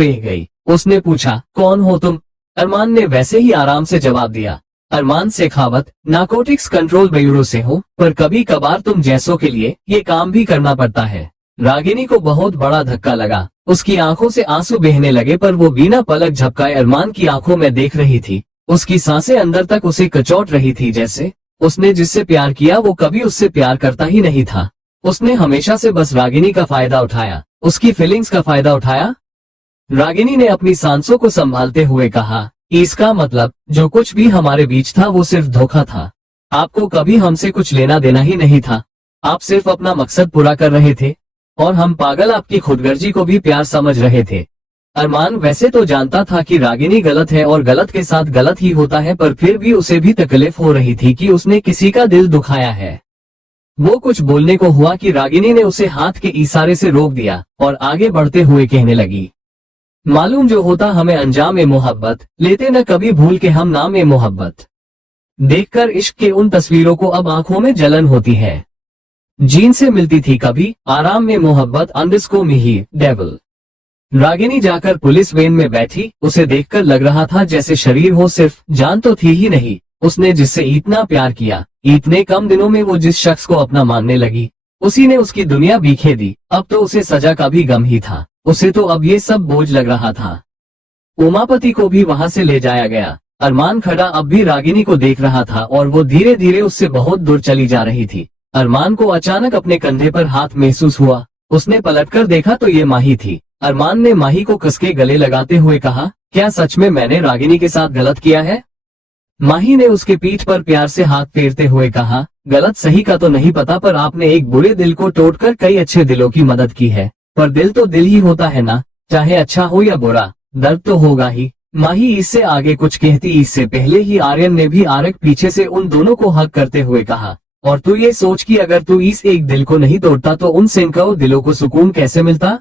रह गई। उसने पूछा, कौन हो तुम? अरमान ने वैसे ही आराम से जवाब दिया, अरमान शेखावत, नारकोटिक्स कंट्रोल ब्यूरो से हूँ, पर कभी कभार तुम जैसों के लिए ये काम भी करना पड़ता है। रागिनी को बहुत बड़ा धक्का लगा। उसकी आंखों से आंसू बहने लगे, पर वो बिना पलक झपकाए अरमान की आंखों में देख रही थी। उसकी सांसें अंदर तक उसे कचोट रही थी, जैसे उसने जिससे प्यार किया वो कभी उससे प्यार करता ही नहीं था। उसने हमेशा से बस रागिनी का फायदा उठाया, उसकी फीलिंग्स का फायदा उठाया। रागिनी ने अपनी सांसों को संभालते हुए कहा, इसका मतलब जो कुछ भी हमारे बीच था वो सिर्फ धोखा था। आपको कभी हमसे कुछ लेना देना ही नहीं था। आप सिर्फ अपना मकसद पूरा कर रहे थे और हम पागल आपकी खुदगर्जी को भी प्यार समझ रहे थे। अरमान वैसे तो जानता था कि रागिनी गलत है और गलत के साथ गलत ही होता है, पर फिर भी उसे भी तकलीफ हो रही थी कि उसने किसी का दिल दुखाया है। वो कुछ बोलने को हुआ कि रागिनी ने उसे हाथ के इशारे से रोक दिया और आगे बढ़ते हुए कहने लगी, मालूम जो होता हमें अंजाम ए मोहब्बत, लेते न कभी भूल के हम नाम ए मोहब्बत। देखकर इश्क के उन तस्वीरों को अब आंखों में जलन होती है। जीन से मिलती थी कभी आराम में मोहब्बत अंडरस्कोर मिहिर डेविल। रागिनी जाकर पुलिस वैन में बैठी। उसे देखकर लग रहा था जैसे शरीर हो, सिर्फ जान तो थी ही नहीं। उसने जिससे इतना प्यार किया, इतने कम दिनों में वो जिस शख्स को अपना मानने लगी, उसी ने उसकी दुनिया बिखेर दी। अब तो उसे सजा का भी गम ही था। उसे तो अब ये सब बोझ लग रहा था। उमापति को भी वहां से ले जाया गया। अरमान खड़ा अब भी रागिनी को देख रहा था और वो धीरे धीरे उससे बहुत दूर चली जा रही थी। अरमान को अचानक अपने कंधे पर हाथ महसूस हुआ। उसने पलटकर देखा तो ये माही थी। अरमान ने माही को कसके गले लगाते हुए कहा, क्या सच में मैंने रागिनी के साथ गलत किया है? माही ने उसके पीठ पर प्यार से हाथ फेरते हुए कहा, गलत सही का तो नहीं पता, पर आपने एक बुरे दिल को तोड़कर कई अच्छे दिलों की मदद की है। पर दिल तो दिल ही होता है ना, चाहे अच्छा हो या बुरा, दर्द तो होगा ही। माही इससे आगे कुछ कहती इससे पहले ही आर्यन ने भी आरक पीछे से उन दोनों को हक करते हुए कहा, और तू ये सोच कि अगर तू इस एक दिल को नहीं तोड़ता तो उन सैकड़ों दिलों को सुकून कैसे मिलता।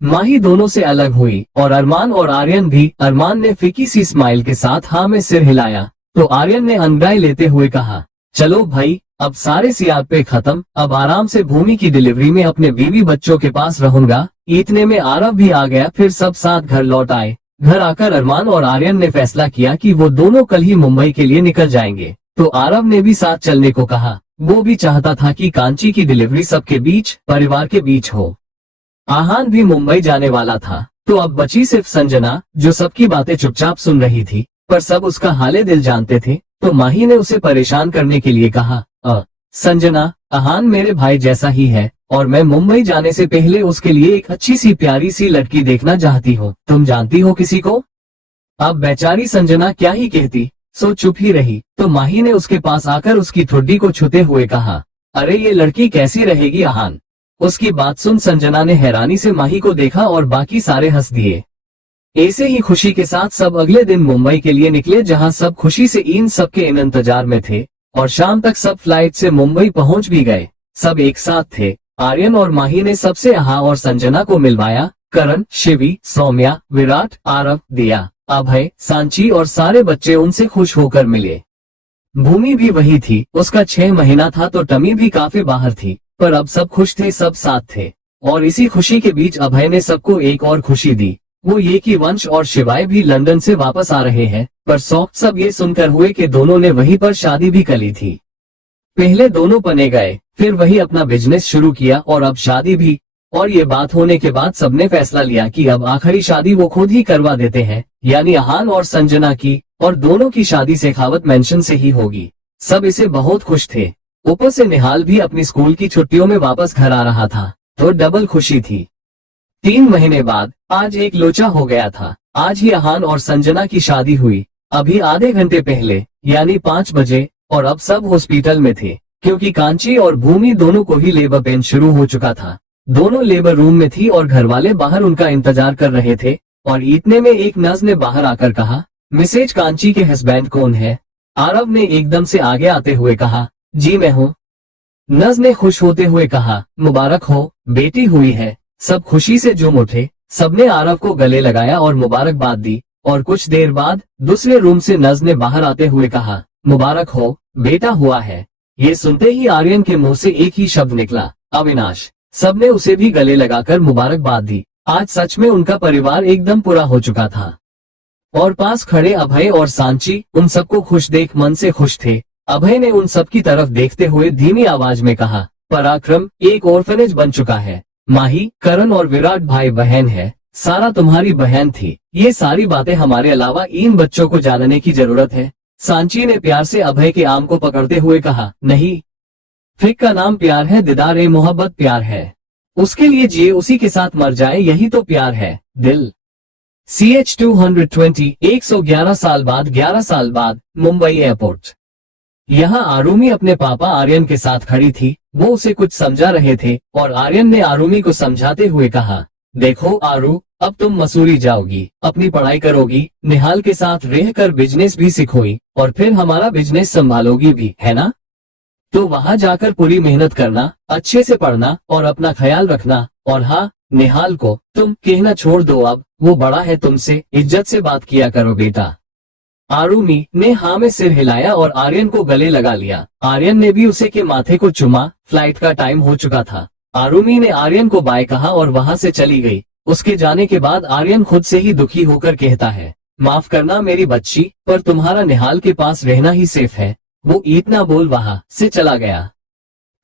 माही दोनों से अलग हुई और अरमान और आर्यन भी। अरमान ने फीकी सी स्माइल के साथ हाँ में सिर हिलाया तो आर्यन ने अंगड़ाई लेते हुए कहा, चलो भाई, अब सारे सियापे खत्म। अब आराम से भूमि की डिलीवरी में अपने बीवी बच्चों के पास रहूंगा। इतने में आरव भी आ गया। फिर सब साथ घर लौट आए। घर आकर अरमान और आर्यन ने फैसला किया कि वो दोनों कल ही मुंबई के लिए निकल जाएंगे। तो आरव ने भी साथ चलने को कहा। वो भी चाहता था कि कांची की डिलीवरी सबके बीच, परिवार के बीच हो। आहान भी मुंबई जाने वाला था। तो अब बची सिर्फ संजना, जो सबकी बातें चुपचाप सुन रही थी, पर सब उसका हाले दिल जानते थे। तो माही ने उसे परेशान करने के लिए कहा, संजना, आहान मेरे भाई जैसा ही है और मैं मुंबई जाने से पहले उसके लिए एक अच्छी सी प्यारी सी लड़की देखना चाहती हूँ। तुम जानती हो किसी को? अब बेचारी संजना क्या ही कहती, सो चुप ही रही। तो माही ने उसके पास आकर उसकी ठुड्डी को छूते हुए कहा, अरे ये लड़की कैसी रहेगी आहान? उसकी बात सुन संजना ने हैरानी से माही को देखा और बाकी सारे हंस दिए। ऐसे ही खुशी के साथ सब अगले दिन मुंबई के लिए निकले, जहां सब खुशी से इन सब के इंतजार में थे और शाम तक सब फ्लाइट से मुंबई पहुंच भी गए। सब एक साथ थे। आर्यन और माही ने सबसे आहा और संजना को मिलवाया। करण, शिवी, सौम्या, विराट, आरव, दिया, अभय, सांची और सारे बच्चे उनसे खुश होकर मिले। भूमि भी वही थी। उसका 6 महीना था तो टमी भी काफी बाहर थी, पर अब सब खुश थे, सब साथ थे। और इसी खुशी के बीच अभय ने सबको एक और खुशी दी, वो ये कि वंश और शिवाय भी लंदन से वापस आ रहे हैं। पर सब ये सुनकर हुए कि दोनों ने वहीं पर शादी भी कर ली थी। पहले दोनों पने गए, फिर वही अपना बिजनेस शुरू किया और अब शादी भी। और ये बात होने के बाद सबने फैसला लिया कि अब आखिरी शादी वो खुद ही करवा देते हैं, यानी आहान और संजना की। और दोनों की शादी शेखावत मेंशन से ही होगी। सब इसे बहुत खुश थे। ऊपर से निहाल भी अपनी स्कूल की छुट्टियों में वापस घर आ रहा था, तो डबल खुशी थी। 3 महीने बाद आज एक लोचा हो गया था। आज ही आहान और संजना की शादी हुई, अभी आधे घंटे पहले, यानी 5 बजे। और अब सब हॉस्पिटल में थे, क्योंकि कांची और भूमि दोनों को ही लेबर पेन शुरू हो चुका था। दोनों लेबर रूम में थी और घर वाले बाहर उनका इंतजार कर रहे थे। और इतने में एक नर्स ने बाहर आकर कहा, मिसेज कांची के हस्बैंड कौन है? आरव ने एकदम से आगे आते हुए कहा, जी मैं हूँ। नर्स ने खुश होते हुए कहा, मुबारक हो, बेटी हुई है। सब खुशी से झूम उठे। सबने आरव को गले लगाया और मुबारकबाद दी। और कुछ देर बाद दूसरे रूम से नर्स ने बाहर आते हुए कहा, मुबारक हो, बेटा हुआ है। ये सुनते ही आर्यन के मुंह से एक ही शब्द निकला, अविनाश। सबने उसे भी गले लगाकर मुबारकबाद दी आज सच में उनका परिवार एकदम पूरा हो चुका था। और पास खड़े अभय और सांची उन सबको खुश देख मन से खुश थे। अभय ने उन सब की तरफ देखते हुए धीमी आवाज में कहा, पराक्रम एक ऑर्फनेज बन चुका है। माही, करण और विराट भाई बहन है। सारा तुम्हारी बहन थी। ये सारी बातें हमारे अलावा इन बच्चों को जानने की जरूरत है। सांची ने प्यार से अभय के आम को पकड़ते हुए कहा, नहीं, फिक का नाम प्यार है दिदार ए मोहब्बत प्यार है। उसके लिए जिए उसी के साथ मर जाए यही तो प्यार है। दिल CH-220 111 साल बाद मुंबई एयरपोर्ट। यहाँ आरुमी अपने पापा आर्यन के साथ खड़ी थी। वो उसे कुछ समझा रहे थे और आर्यन ने आरुमी को समझाते हुए कहा, देखो आरू, अब तुम मसूरी जाओगी, अपनी पढ़ाई करोगी, निहाल के साथ रहकर बिजनेस भी सीखोगी और फिर हमारा बिजनेस संभालोगी भी, है ना? तो वहाँ जाकर पूरी मेहनत करना, अच्छे से पढ़ना और अपना ख्याल रखना। और हाँ, निहाल को तुम कहना छोड़ दो, अब वो बड़ा है तुमसे, इज्जत से बात किया करो बेटा। आरुमी ने हाँ में सिर हिलाया और आर्यन को गले लगा लिया। आर्यन ने भी उसे के माथे को चुमा। फ्लाइट का टाइम हो चुका था। आरुमी ने आर्यन को बाय कहा और वहाँ से चली गई। उसके जाने के बाद आर्यन खुद से ही दुखी होकर कहता है, माफ करना मेरी बच्ची, पर तुम्हारा निहाल के पास रहना ही सेफ है। वो इतना बोल वहाँ से चला गया।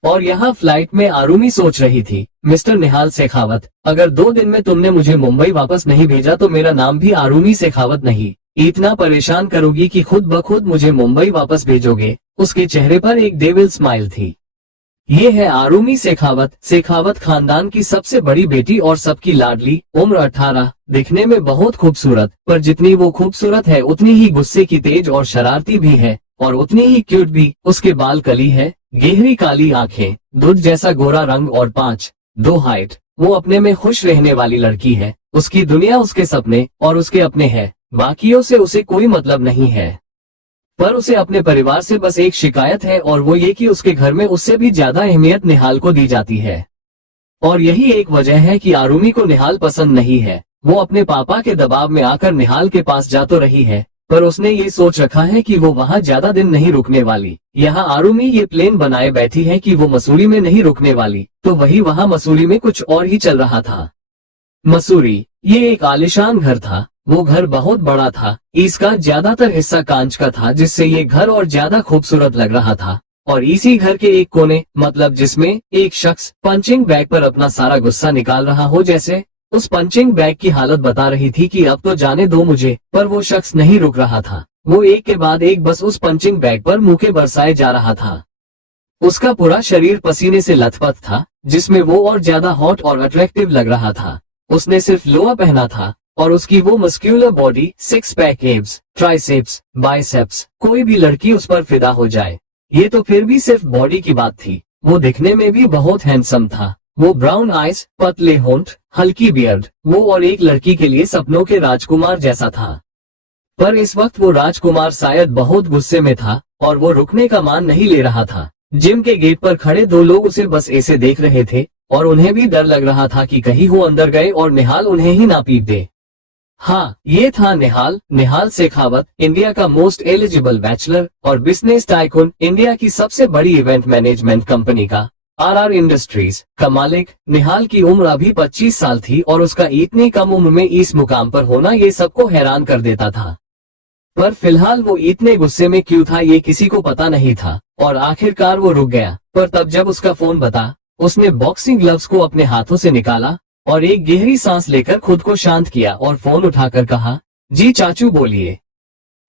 और यहाँ फ्लाइट में आरुमी सोच रही थी, मिस्टर निहाल शेखावत, अगर 2 दिन में तुमने मुझे मुंबई वापस नहीं भेजा तो मेरा नाम भी आरुमी शेखावत नहीं। इतना परेशान करोगी कि खुद ब खुद मुझे मुंबई वापस भेजोगे। उसके चेहरे पर एक डेविल स्माइल थी। ये है आरुमी शेखावत, शेखावत खानदान की सबसे बड़ी बेटी और सबकी लाडली। उम्र 18, दिखने में बहुत खूबसूरत, पर जितनी वो खूबसूरत है उतनी ही गुस्से की तेज और शरारती भी है, और उतनी ही क्यूट भी। उसके बाल कली है, गहरी काली आंखें, दूध जैसा गोरा रंग और 5'2" हाइट। वो अपने में खुश रहने वाली लड़की है। उसकी दुनिया उसके सपने और उसके अपने हैं। बाकियों से उसे कोई मतलब नहीं है। पर उसे अपने परिवार से बस एक शिकायत है, और वो ये कि उसके घर में उससे भी ज्यादा अहमियत निहाल को दी जाती है। और यही एक वजह है कि आरुमी को निहाल पसंद नहीं है। वो अपने पापा के दबाव में आकर निहाल के पास जा तो रही है, पर उसने ये सोच रखा है कि वो वहाँ ज्यादा दिन नहीं रुकने वाली। यहाँ आरुमी ये प्लेन बनाए बैठी है कि वो मसूरी में नहीं रुकने वाली, तो वही वहाँ मसूरी में कुछ और ही चल रहा था। मसूरी, ये एक आलीशान घर था। वो घर बहुत बड़ा था। इसका ज्यादातर हिस्सा कांच का था, जिससे ये घर और ज्यादा खूबसूरत लग रहा था। और इसी घर के एक कोने, मतलब जिसमें एक शख्स पंचिंग बैग पर अपना सारा गुस्सा निकाल रहा हो, जैसे उस पंचिंग बैग की हालत बता रही थी कि अब तो जाने दो मुझे, पर वो शख्स नहीं रुक रहा था। वो एक के बाद एक बस उस पंचिंग बैग पर मुक्के बरसाए जा रहा था। उसका पूरा शरीर पसीने से लथपथ था, जिसमें वो और ज्यादा हॉट और अट्रैक्टिव लग रहा था। उसने सिर्फ लोअर पहना था और उसकी वो muscular body, 6 pack abs, triceps, biceps, कोई भी लड़की उस पर फिदा हो जाए। ये तो फिर भी सिर्फ बॉडी की बात थी। वो दिखने में भी बहुत हैंडसम था। वो ब्राउन आइज, पतले होंठ, हल्की बियर्ड, वो और एक लड़की के लिए सपनों के राजकुमार जैसा था। पर इस वक्त वो राजकुमार शायद बहुत गुस्से में था और वो रुकने का मान नहीं ले रहा था। जिम के गेट पर खड़े 2 लोग उसे बस ऐसे देख रहे थे और उन्हें भी डर लग रहा था कि कहीं वो अंदर गए और निहाल उन्हें ही ना पीट दे। हाँ, ये था निहाल शेखावत, इंडिया का मोस्ट एलिजिबल बैचलर और बिजनेस टाइकून, इंडिया की सबसे बड़ी इवेंट मैनेजमेंट कंपनी का RR इंडस्ट्रीज का मालिक। निहाल की उम्र अभी 25 साल थी और उसका इतनी कम उम्र में इस मुकाम पर होना ये सबको हैरान कर देता था। पर फिलहाल वो इतने गुस्से में क्यों था ये किसी को पता नहीं था और आखिरकार वो रुक गया। पर तब जब उसका फोन बता, उसने बॉक्सिंग ग्लव्स को अपने हाथों से निकाला और एक गहरी सांस लेकर खुद को शांत किया और फोन उठाकर कहा, जी चाचू बोलिए।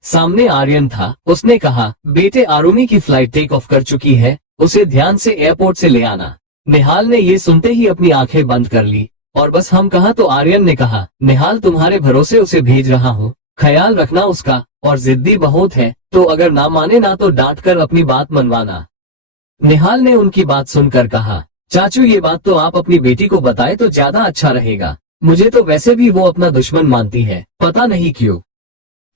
सामने आर्यन था। उसने कहा, बेटे आरुमी की फ्लाइट टेक ऑफ कर चुकी है, उसे ध्यान से एयरपोर्ट से ले आना। निहाल ने ये सुनते ही अपनी आंखें बंद कर ली और बस हम कहा तो आर्यन ने कहा, निहाल तुम्हारे भरोसे उसे भेज रहा हूँ, ख्याल रखना उसका, और जिद्दी बहुत है, तो अगर ना माने ना तो डांट कर अपनी बात मनवाना। निहाल ने उनकी बात सुनकर कहा, चाचू ये बात तो आप अपनी बेटी को बताए तो ज्यादा अच्छा रहेगा। मुझे तो वैसे भी वो अपना दुश्मन मानती है, पता नहीं क्यों।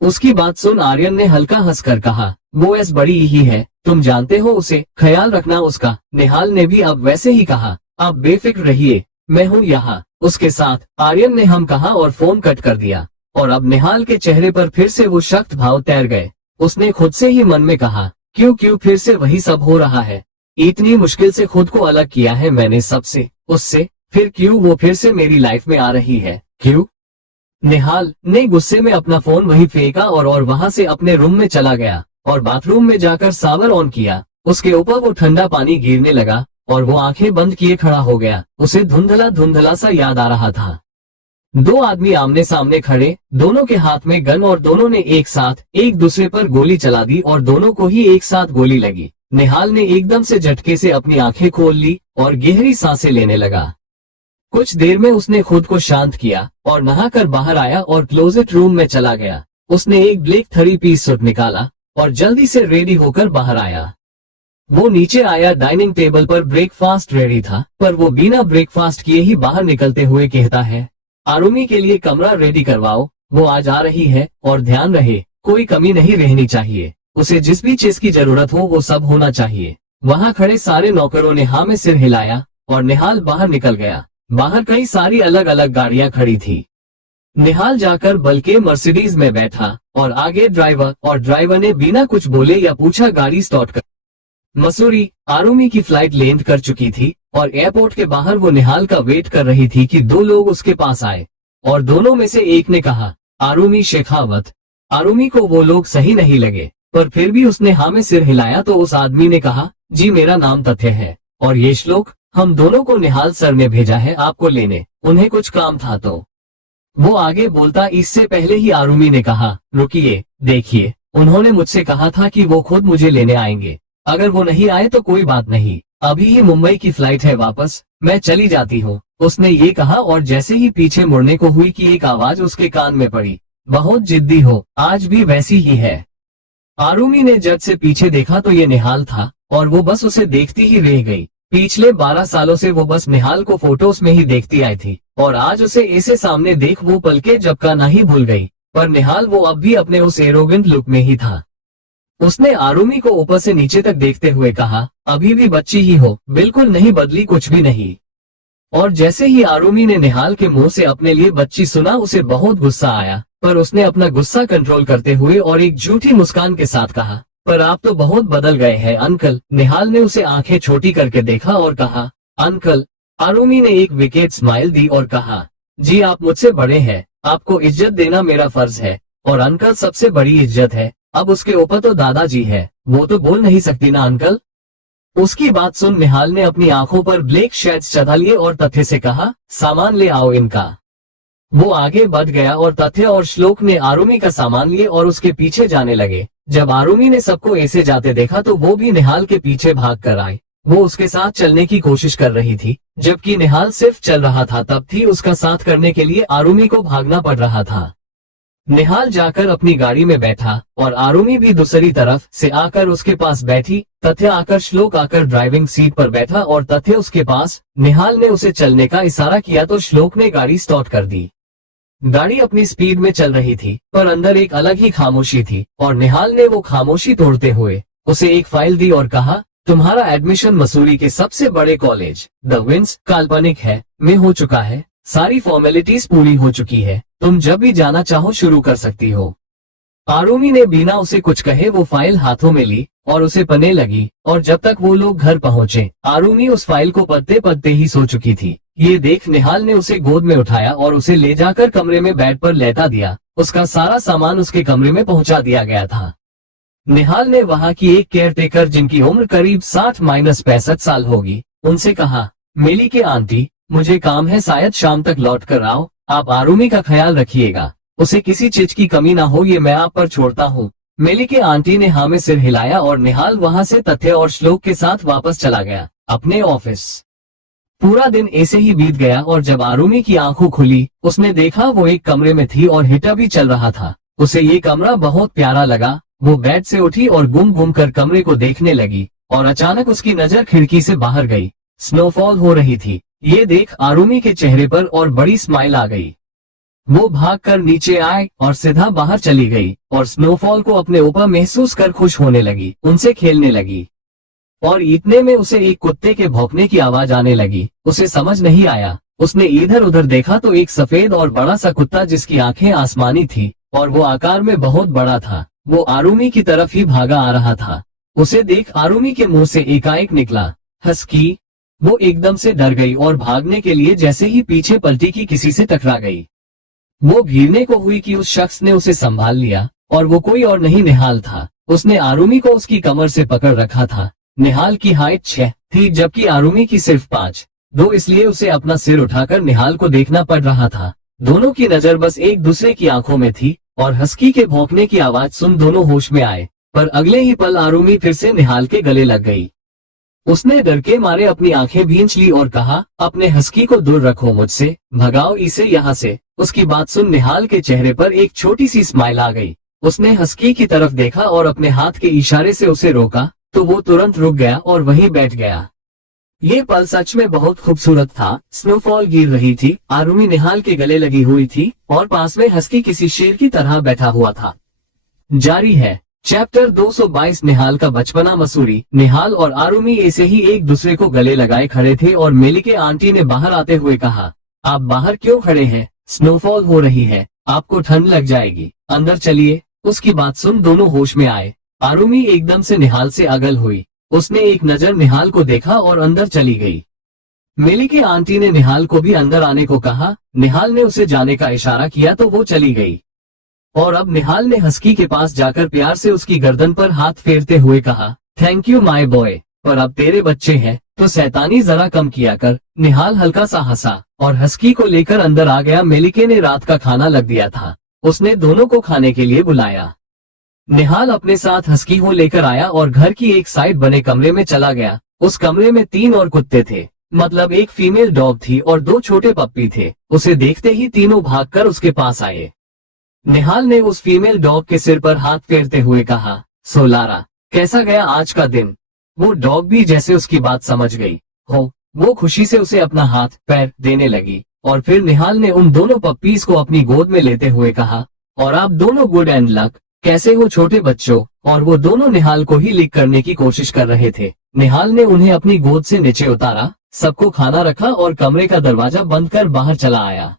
उसकी बात सुन आर्यन ने हल्का हंसकर कहा, वो ऐस बड़ी ही है, तुम जानते हो उसे, ख्याल रखना उसका। निहाल ने भी अब वैसे ही कहा, आप बेफिक्र रहिए, मैं हूँ यहाँ। उसके साथ आर्यन ने हम कहा और फोन कट कर दिया। और अब निहाल के चेहरे पर फिर से वो सख्त भाव तैर गए। उसने खुद से ही मन में कहा, क्यों फिर से वही सब हो रहा है। इतनी मुश्किल से खुद को अलग किया है मैंने सबसे, उससे, फिर क्यों वो फिर से मेरी लाइफ में आ रही है, क्यों? निहाल ने गुस्से में अपना फोन वहीं फेंका और वहां से अपने रूम में चला गया और बाथरूम में जाकर शावर ऑन किया। उसके ऊपर वो ठंडा पानी गिरने लगा और वो आंखें बंद किए खड़ा हो गया। उसे धुंधला धुंधला सा याद आ रहा था। दो आदमी आमने सामने खड़े, दोनों के हाथ में गन और दोनों ने एक साथ एक दूसरे पर गोली चला दी और दोनों को ही एक साथ गोली लगी। निहाल ने एकदम से झटके से अपनी आंखें खोल ली और गहरी सांसें लेने लगा। कुछ देर में उसने खुद को शांत किया और नहाकर बाहर आया और क्लोजेट रूम में चला गया। उसने एक ब्लैक 3-पीस सूट निकाला और जल्दी से रेडी होकर बाहर आया। वो नीचे आया, डाइनिंग टेबल पर ब्रेकफास्ट रेडी था, पर वो बिना ब्रेकफास्ट किए ही बाहर निकलते हुए कहता है, आरुमी के लिए कमरा रेडी करवाओ, वो आज आ रही है और ध्यान रहे कोई कमी नहीं रहनी चाहिए। उसे जिस भी चीज की जरूरत हो वो सब होना चाहिए। वहाँ खड़े सारे नौकरों ने हाँ में सिर हिलाया और निहाल बाहर निकल गया। बाहर कई सारी अलग अलग गाड़ियां खड़ी थी। निहाल जाकर बल्कि मर्सिडीज में बैठा और आगे ड्राइवर ने बिना कुछ बोले या पूछा गाड़ी स्टार्ट कर। मसूरी आरुमी की फ्लाइट लैंड कर चुकी थी और एयरपोर्ट के बाहर वो निहाल का वेट कर रही थी कि दो लोग उसके पास आए और दोनों में से एक ने कहा, आरुमी शेखावत। आरुमी को वो लोग सही नहीं लगे, पर फिर भी उसने हाँ में सिर हिलाया तो उस आदमी ने कहा, जी मेरा नाम तथ्य है और ये श्लोक, हम दोनों को निहाल सर ने भेजा है आपको लेने, उन्हें कुछ काम था तो। वो आगे बोलता इससे पहले ही आरुमी ने कहा, रुकिए, देखिए, उन्होंने मुझसे कहा था कि वो खुद मुझे लेने आएंगे। अगर वो नहीं आए तो कोई बात नहीं, अभी ही मुंबई की फ्लाइट है वापस, मैं चली जाती हूँ, उसने ये कहा और जैसे ही पीछे मुड़ने को हुई कि एक आवाज उसके कान में पड़ी, बहुत जिद्दी हो, आज भी वैसी ही है। आरुमी ने जज से पीछे देखा तो ये निहाल था और वो बस उसे देखती ही रह गई। पिछले 12 सालों से वो बस निहाल को फोटोज में ही देखती आई थी और आज उसे ऐसे सामने देख वो पल के झपकाना ही भूल गई। पर निहाल वो अब भी अपने उस एरोगेंट लुक में ही था। उसने आरुमी को ऊपर से नीचे तक देखते हुए कहा, अभी भी बच्ची ही हो, बिल्कुल नहीं बदली, कुछ भी नहीं। और जैसे ही आरुमी ने निहाल के मुंह से अपने लिए बच्ची सुना उसे बहुत गुस्सा आया, पर उसने अपना गुस्सा कंट्रोल करते हुए और एक झूठी मुस्कान के साथ कहा, पर आप तो बहुत बदल गए हैं अंकल। निहाल ने उसे आंखें छोटी करके देखा और कहा, अंकल। आरुमी ने एक विकेट स्माइल दी और कहा, जी आप मुझसे बड़े हैं, आपको इज्जत देना मेरा फर्ज है और अंकल सबसे बड़ी इज्जत है। अब उसके ऊपर तो दादाजी है, वो तो बोल नहीं सकती ना अंकल। उसकी बात सुन निहाल ने अपनी आंखों पर ब्लैक शेड्स चढ़ा लिए और तथ्य से कहा, सामान ले आओ इनका। वो आगे बढ़ गया और तथ्य और श्लोक ने आरुमी का सामान लिए और उसके पीछे जाने लगे। जब आरुमी ने सबको ऐसे जाते देखा तो वो भी निहाल के पीछे भाग कर आई। वो उसके साथ चलने की कोशिश कर रही थी, जबकि निहाल सिर्फ चल रहा था। तब थी उसका साथ करने के लिए आरुमी को भागना पड़ रहा था। निहाल जाकर अपनी गाड़ी में बैठा और आरुमी भी दूसरी तरफ से आकर उसके पास बैठी। तथ्य आकर श्लोक आकर ड्राइविंग सीट पर बैठा और तथ्य उसके पास। निहाल ने उसे चलने का इशारा किया तो श्लोक ने गाड़ी स्टार्ट कर दी। गाड़ी अपनी स्पीड में चल रही थी, पर अंदर एक अलग ही खामोशी थी और निहाल ने वो खामोशी तोड़ते हुए उसे एक फाइल दी और कहा, तुम्हारा एडमिशन मसूरी के सबसे बड़े कॉलेज द विंस काल्पनिक है में हो चुका है। सारी फॉर्मेलिटीज पूरी हो चुकी है, तुम जब भी जाना चाहो शुरू कर सकती हो। आरुमी ने बिना उसे कुछ कहे वो फाइल हाथों में ली और उसे पढ़ने लगी और जब तक वो लोग घर पहुंचे आरुमी उस फाइल को पढ़ते पढ़ते ही सो चुकी थी। ये देख निहाल ने उसे गोद में उठाया और उसे ले जाकर कमरे में बेड पर लेटा दिया। उसका सारा सामान उसके कमरे में पहुंचा दिया गया था। निहाल ने वहां की एक केयरटेकर जिनकी उम्र करीब 60-65 साल होगी, उनसे कहा, मिली के आंटी, मुझे काम है, शायद शाम तक लौट कर आओ। आप आरुमी का ख्याल रखिएगा, उसे किसी चीज की कमी ना हो, ये मैं आप पर छोड़ता हूँ। मिली के आंटी ने हाँ में सिर हिलाया और निहाल वहां से तथ्य और श्लोक के साथ वापस चला गया अपने ऑफिस। पूरा दिन ऐसे ही बीत गया और जब आरुमी की आंखों खुली उसने देखा वो एक कमरे में थी और हीटर भी चल रहा था। उसे ये कमरा बहुत प्यारा लगा। वो बेड से उठी और घूम घूम कर कमरे को देखने लगी और अचानक उसकी नजर खिड़की से बाहर गई। स्नोफॉल हो रही थी। ये देख आरुमी के चेहरे पर और बड़ी स्माइल आ गई। वो भागकर नीचे आए और सीधा बाहर चली गई और स्नोफॉल को अपने ऊपर महसूस कर खुश होने लगी, उनसे खेलने लगी। और इतने में उसे एक कुत्ते के भौंकने की आवाज आने लगी। उसे समझ नहीं आया। उसने इधर उधर देखा तो एक सफेद और बड़ा सा कुत्ता जिसकी आंखें आसमानी थी और वो आकार में बहुत बड़ा था, वो आरुमी की तरफ ही भागा आ रहा था। उसे देख आरुमी के मुंह से एकाएक निकला, हस्की। वो एकदम से डर गई और भागने के लिए जैसे ही पीछे पलटी की किसी से टकरा गई। वो गिरने को हुई कि उस शख्स ने उसे संभाल लिया और वो कोई और नहीं निहाल था। उसने आरुमी को उसकी कमर से पकड़ रखा था। निहाल की हाइट 6 थी जबकि आरुमी की सिर्फ 5, इसलिए उसे अपना सिर उठाकर निहाल को देखना पड़ रहा था। दोनों की नजर बस एक दूसरे की आंखों में थी और हस्की के भौंकने की आवाज सुन दोनों होश में आए, पर अगले ही पल आरुमी फिर से निहाल के गले लग गई। उसने डर के मारे अपनी आंखें भींच ली और कहा, अपने हस्की को दूर रखो मुझसे, भगाओ इसे यहाँ से। उसकी बात सुन निहाल के चेहरे पर एक छोटी सी स्माइल आ गई। उसने हस्की की तरफ देखा और अपने हाथ के इशारे से उसे रोका तो वो तुरंत रुक गया और वहीं बैठ गया। ये पल सच में बहुत खूबसूरत था। स्नोफॉल गिर रही थी, आरुमी निहाल के गले लगी हुई थी और पास में हस्की किसी शेर की तरह बैठा हुआ था। जारी है चैप्टर 222। निहाल का बचपना मसूरी। निहाल और आरुमी ऐसे ही एक दूसरे को गले लगाए खड़े थे और मेलिके आंटी ने बाहर आते हुए कहा, आप बाहर क्यों खड़े हैं? स्नोफॉल हो रही है, आपको ठंड लग जाएगी, अंदर चलिए। उसकी बात सुन दोनों होश में आए। आरुमी एकदम से निहाल से अगल हुई। उसने एक नजर निहाल को देखा और अंदर चली गई। मेलिके आंटी ने निहाल को भी अंदर आने को कहा। निहाल ने उसे जाने का इशारा किया तो वो चली गई। और अब निहाल ने हस्की के पास जाकर प्यार से उसकी गर्दन पर हाथ फेरते हुए कहा, थैंक यू माय बॉय, पर अब तेरे बच्चे हैं तो शैतानी जरा कम किया कर। निहाल हल्का सा हंसा और हस्की को लेकर अंदर आ गया। मेलिके ने रात का खाना लग दिया था, उसने दोनों को खाने के लिए बुलाया। निहाल अपने साथ हस्की को लेकर आया और घर की एक साइड बने कमरे में चला गया। उस कमरे में 3 और कुत्ते थे, मतलब एक फीमेल डॉग थी और 2 छोटे पप्पी थे। उसे देखते ही तीनों भागकर उसके पास आए। निहाल ने उस फीमेल डॉग के सिर पर हाथ फेरते हुए कहा, सोलारा, कैसा गया आज का दिन? वो डॉग भी जैसे उसकी बात समझ गई हो, वो खुशी से उसे अपना हाथ पैर देने लगी। और फिर निहाल ने उन दोनों पप्पीज को अपनी गोद में लेते हुए कहा, और आप दोनों गुड एंड लक, कैसे हो छोटे बच्चों? और वो दोनों निहाल को ही लिक करने की कोशिश कर रहे थे। निहाल ने उन्हें अपनी गोद से नीचे उतारा, सबको खाना रखा और कमरे का दरवाजा बंद कर बाहर चला आया।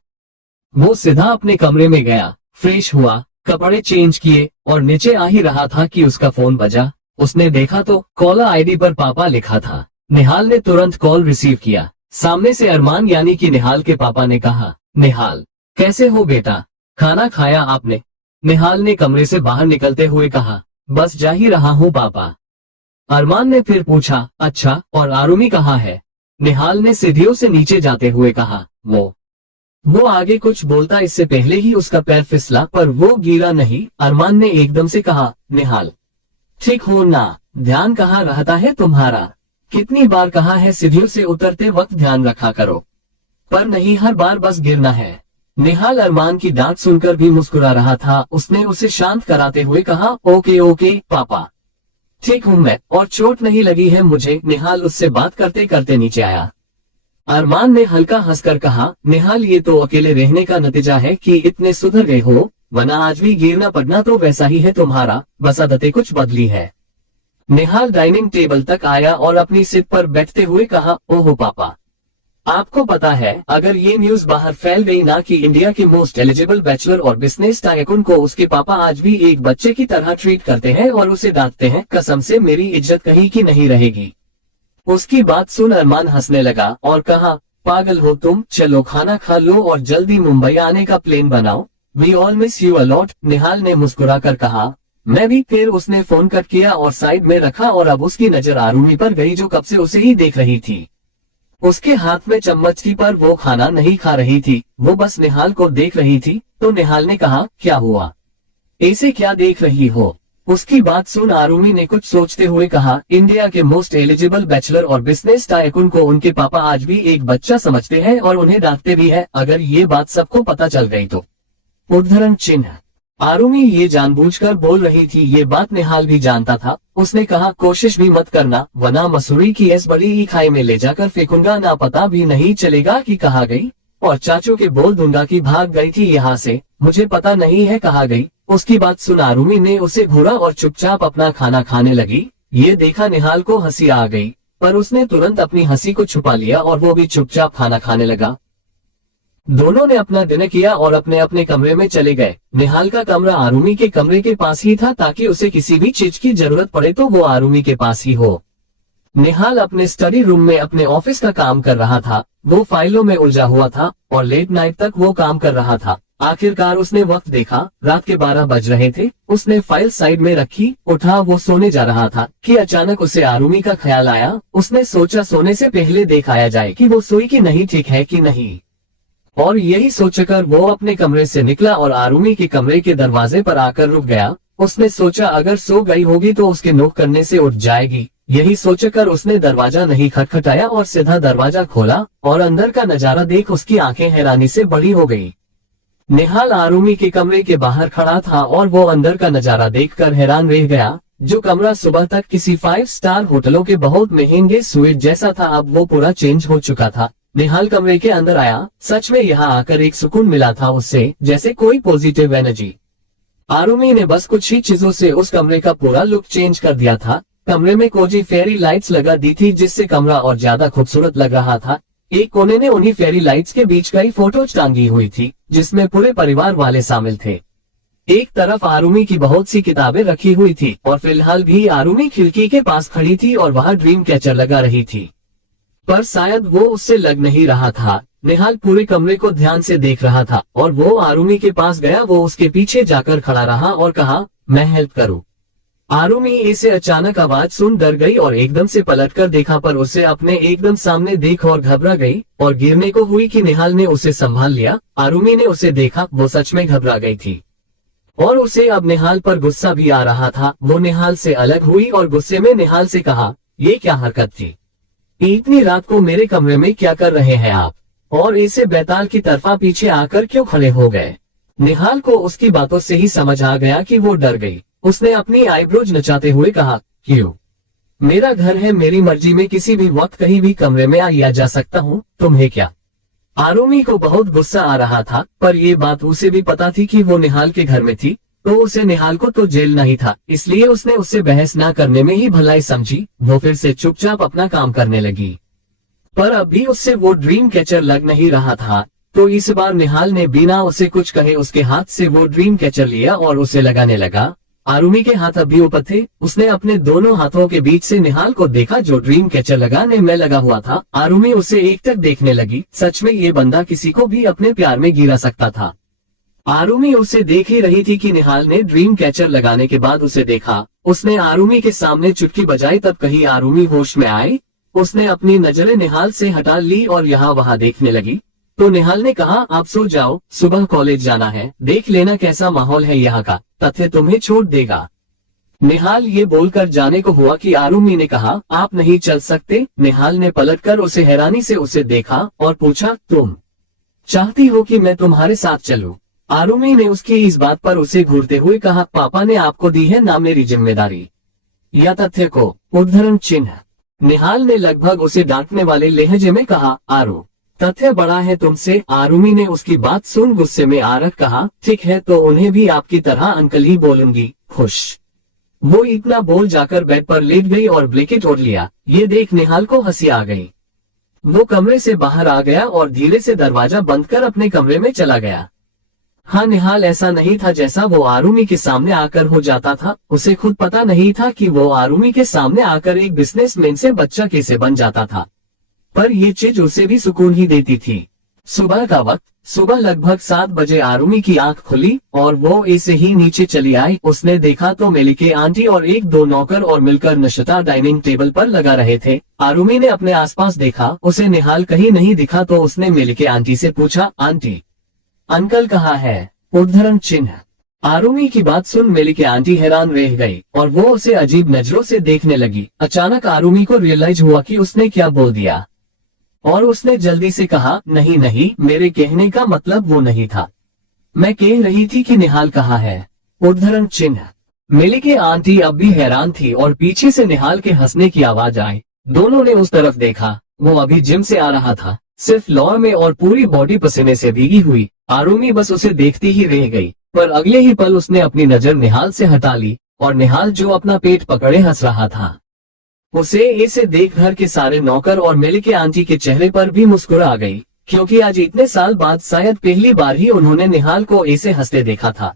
वो सीधा अपने कमरे में गया, फ्रेश हुआ, कपड़े चेंज किए और नीचे आ ही रहा था कि उसका फोन बजा। उसने देखा तो कॉलर आईडी पर पापा लिखा था। निहाल ने तुरंत कॉल रिसीव किया। सामने से अरमान यानी कि निहाल के पापा ने कहा, निहाल कैसे हो बेटा, खाना खाया आपने? निहाल ने कमरे से बाहर निकलते हुए कहा, बस जा ही रहा हूँ पापा। अरमान ने फिर पूछा, अच्छा और आरुमी कहाँ है? निहाल ने सीढ़ियों से नीचे जाते हुए कहा, वो आगे कुछ बोलता इससे पहले ही उसका पैर फिसला, पर वो गिरा नहीं। अरमान ने एकदम से कहा, निहाल ठीक हो ना? ध्यान कहाँ रहता है तुम्हारा? कितनी बार कहा है सीढ़ियों से उतरते वक्त ध्यान रखा करो, पर नहीं, हर बार बस गिरना है। निहाल अरमान की डांट सुनकर भी मुस्कुरा रहा था। उसने उसे शांत कराते हुए कहा, ओके ओके पापा, ठीक हूँ मैं, और चोट नहीं लगी है मुझे। निहाल उससे बात करते करते नीचे आया। अरमान ने हल्का हंसकर कहा, निहाल ये तो अकेले रहने का नतीजा है कि इतने सुधर गए हो, वरना आज भी गिरना पड़ना तो वैसा ही है तुम्हारा, बस आदतें कुछ बदली है। निहाल डाइनिंग टेबल तक आया और अपनी सीट पर बैठते हुए कहा, ओहो पापा, आपको पता है अगर ये न्यूज बाहर फैल गई ना कि इंडिया के मोस्ट एलिजिबल बैचलर और बिजनेस टाइकून को उसके पापा आज भी एक बच्चे की तरह ट्रीट करते हैं और उसे डांटते हैं, कसम से मेरी इज्जत कहीं की नहीं रहेगी। उसकी बात सुन अरमान हंसने लगा और कहा, पागल हो तुम, चलो खाना खा लो और जल्दी मुंबई आने का प्लान बनाओ, we all miss you a lot. Nihal ने मुस्कुरा कर कहा, मैं भी। फिर उसने फोन कट किया और साइड में रखा और अब उसकी नजर आरुमी पर गई जो कब से उसे ही देख रही थी। उसके हाथ में चम्मच थी पर वो खाना नहीं खा रही थी, वो बस निहाल को देख रही थी। तो निहाल ने कहा, क्या हुआ, ऐसे क्या देख रही हो? उसकी बात सुन आरुमी ने कुछ सोचते हुए कहा, इंडिया के मोस्ट एलिजिबल बैचलर और बिजनेस टाइकून को उनके पापा आज भी एक बच्चा समझते हैं और उन्हें डांटते भी है। अगर ये बात सबको पता चल गई तो। उद्धरण चिन्ह। आरुमी ये जानबूझकर बोल रही थी, ये बात निहाल भी जानता था। उसने कहा, कोशिश भी मत करना, वरना मसूरी की इस बड़ी ही खाई में ले जाकर फेंकूंगा, ना पता भी नहीं चलेगा कि कहाँ गई, और चाचू के बोल दूंगा कि भाग गई थी यहाँ से, मुझे पता नहीं है कहाँ गई। उसकी बात सुन आरुमी ने उसे घूरा और चुपचाप अपना खाना खाने लगी। ये देखा निहाल को हंसी आ गई, पर उसने तुरंत अपनी हंसी को छुपा लिया और वो भी चुपचाप खाना खाने लगा। दोनों ने अपना डिनर किया और अपने अपने कमरे में चले गए। निहाल का कमरा आरुमी के कमरे के पास ही था ताकि उसे किसी भी चीज की जरूरत पड़े तो वो आरुमी के पास ही हो। निहाल अपने स्टडी रूम में अपने ऑफिस का काम कर रहा था। वो फाइलों में उलझा हुआ था और लेट नाइट तक वो काम कर रहा था। आखिरकार उसने वक्त देखा, रात के 12 बज रहे थे। उसने फाइल साइड में रखी, उठा, वो सोने जा रहा था कि अचानक उसे आरुमी का ख्याल आया। उसने सोचा सोने से पहले देखाया जाए कि वो सोई कि नहीं, ठीक है कि नहीं। और यही सोचकर वो अपने कमरे से निकला और आरुमी के कमरे के दरवाजे पर आकर रुक गया। उसने सोचा अगर सो गई होगी तो उसके नोक करने से उठ जाएगी। यही सोचकर उसने दरवाजा नहीं खटखटाया और सीधा दरवाजा खोला और अंदर का नजारा देख उसकी आंखें हैरानी से बड़ी हो गई। निहाल आरुमी के कमरे के बाहर खड़ा था और वो अंदर का नजारा देखकर हैरान रह गया। जो कमरा सुबह तक किसी 5 स्टार होटलों के बहुत महंगे स्वीट जैसा था, अब वो पूरा चेंज हो चुका था। निहाल कमरे के अंदर आया। सच में यहाँ आकर एक सुकून मिला था उससे, जैसे कोई पॉजिटिव एनर्जी। आरुमी ने बस कुछ ही चीजों से उस कमरे का पूरा लुक चेंज कर दिया था। कमरे में कोजी फेरी लाइट्स लगा दी थी जिससे कमरा और ज्यादा खूबसूरत लग रहा था। एक कोने में उन्हीं फेरी लाइट्स के बीच कई फोटोज टांगी हुई थी जिसमें पूरे परिवार वाले शामिल थे। एक तरफ आरुमी की बहुत सी किताबें रखी हुई थी और फिलहाल भी आरुमी खिड़की के पास खड़ी थी और वहाँ ड्रीम कैचर लगा रही थी, पर शायद वो उससे लग नहीं रहा था। निहाल पूरे कमरे को ध्यान से देख रहा था और वो आरुमी के पास गया। वो उसके पीछे जाकर खड़ा रहा और कहा, मैं हेल्प करूं। आरुमी इसे अचानक आवाज सुन डर गई और एकदम से पलटकर देखा, पर उसे अपने एकदम सामने देख और घबरा गई और गिरने को हुई कि निहाल ने उसे संभाल लिया। आरुमी ने उसे देखा, वो सच में घबरा गई थी और उसे अब निहाल पर गुस्सा भी आ रहा था। वो निहाल से अलग हुई और गुस्से में निहाल से कहा, ये क्या हरकत थी? इतनी रात को मेरे कमरे में क्या कर रहे हैं आप? और इसे बैताल की तरफा पीछे आकर क्यों खड़े हो गए? निहाल को उसकी बातों से ही समझ आ गया कि वो डर गई। उसने अपनी आईब्रोज नचाते हुए कहा, क्यों? मेरा घर है, मेरी मर्जी में किसी भी वक्त कहीं भी कमरे में आ जा सकता हूँ, तुम्हें क्या? आरुमी को बहुत गुस्सा आ रहा था, पर ये बात उसे भी पता थी कि वो निहाल के घर में थी, तो उसे निहाल को तो जेल नहीं था, इसलिए उसने उससे बहस न करने में ही भलाई समझी। वो फिर से चुपचाप अपना काम करने लगी, पर अभी उससे वो ड्रीम कैचर लग नहीं रहा था। तो इस बार निहाल ने बिना उसे कुछ कहे उसके हाथ से वो ड्रीम कैचर लिया और उसे लगाने लगा। आरुमी के हाथ अभी ऊपर थे। उसने अपने दोनों हाथों के बीच से निहाल को देखा जो ड्रीम कैचर लगाने में लगा हुआ था। आरुमी उसे एकटक देखने लगी। सच में ये बंदा किसी को भी अपने प्यार में गिरा सकता था। आरुमी उसे देख ही रही थी कि निहाल ने ड्रीम कैचर लगाने के बाद उसे देखा। उसने आरुमी के सामने चुटकी बजाई, तब कहीं आरुमी होश में आई। उसने अपनी नजरें निहाल से हटा ली और यहाँ वहाँ देखने लगी। तो निहाल ने कहा, आप सो जाओ, सुबह कॉलेज जाना है, देख लेना कैसा माहौल है यहाँ का, तथ्य तुम्हें छोड़ देगा। निहाल ये बोलकर जाने को हुआ कि आरुमी ने कहा, आप नहीं चल सकते। निहाल ने पलटकर उसे हैरानी से उसे देखा और पूछा, तुम चाहती हो कि मैं तुम्हारे साथ चलूं? आरुमी ने उसकी इस बात पर उसे घूरते हुए कहा, पापा ने आपको दी है ना मेरी जिम्मेदारी या तथ्य को उद्धरण चिन्ह। निहाल ने लगभग उसे डांटने वाले लहजे में कहा, आरु तथ्य बड़ा है तुमसे। आरुमी ने उसकी बात सुन गुस्से में आकर कहा, ठीक है तो उन्हें भी आपकी तरह अंकल ही बोलूंगी, खुश। वो इतना बोल जाकर बेड पर लेट गई और ब्लैंकेट ओढ़ लिया। ये देख निहाल को हंसी आ गई। वो कमरे से बाहर आ गया और धीरे से दरवाजा बंद कर अपने कमरे में चला गया। हाँ, निहाल ऐसा नहीं था जैसा वो आरुमी के सामने आकर हो जाता था। उसे खुद पता नहीं था कि वो आरुमी के सामने आकर एक बिजनेसमैन से बच्चा कैसे बन जाता था, पर ये चीज उसे भी सुकून ही देती थी। सुबह का वक्त, सुबह लगभग 7 बजे आरुमी की आंख खुली और वो ऐसे ही नीचे चली आई। उसने देखा तो मेलिके आंटी और 1-2 नौकर और मिलकर नश्ता डाइनिंग टेबल पर लगा रहे थे। आरुमी ने अपने आसपास देखा, उसे निहाल कहीं नहीं दिखा तो उसने मेलिके आंटी से पूछा, आंटी अंकल कहाँ है? उद्धरण चिन्ह। आरुमी की बात सुन मेलिके आंटी हैरान रह गई और वो उसे अजीब नजरों से देखने लगी। अचानक आरुमी को रियलाइज हुआ कि उसने क्या बोल दिया और उसने जल्दी से कहा, नहीं नहीं, मेरे कहने का मतलब वो नहीं था। मैं कह रही थी कि निहाल कहाँ है? उद्धरण चिन्ह। मेलिके आंटी अब भी हैरान थी और पीछे से निहाल के हंसने की आवाज आई। दोनों ने उस तरफ देखा। वो अभी जिम से आ रहा था, सिर्फ लोअर में और पूरी बॉडी पसीने से भीगी हुई। आरुमी बस उसे देखती ही रह गई, पर अगले ही पल उसने अपनी नजर निहाल से हटा ली और निहाल जो अपना पेट पकड़े हंस रहा था, उसे इसे देख घर के सारे नौकर और मेलिके आंटी के चेहरे पर भी मुस्कुरा गई, क्योंकि आज इतने साल बाद शायद पहली बार ही उन्होंने निहाल को ऐसे हंसते देखा था।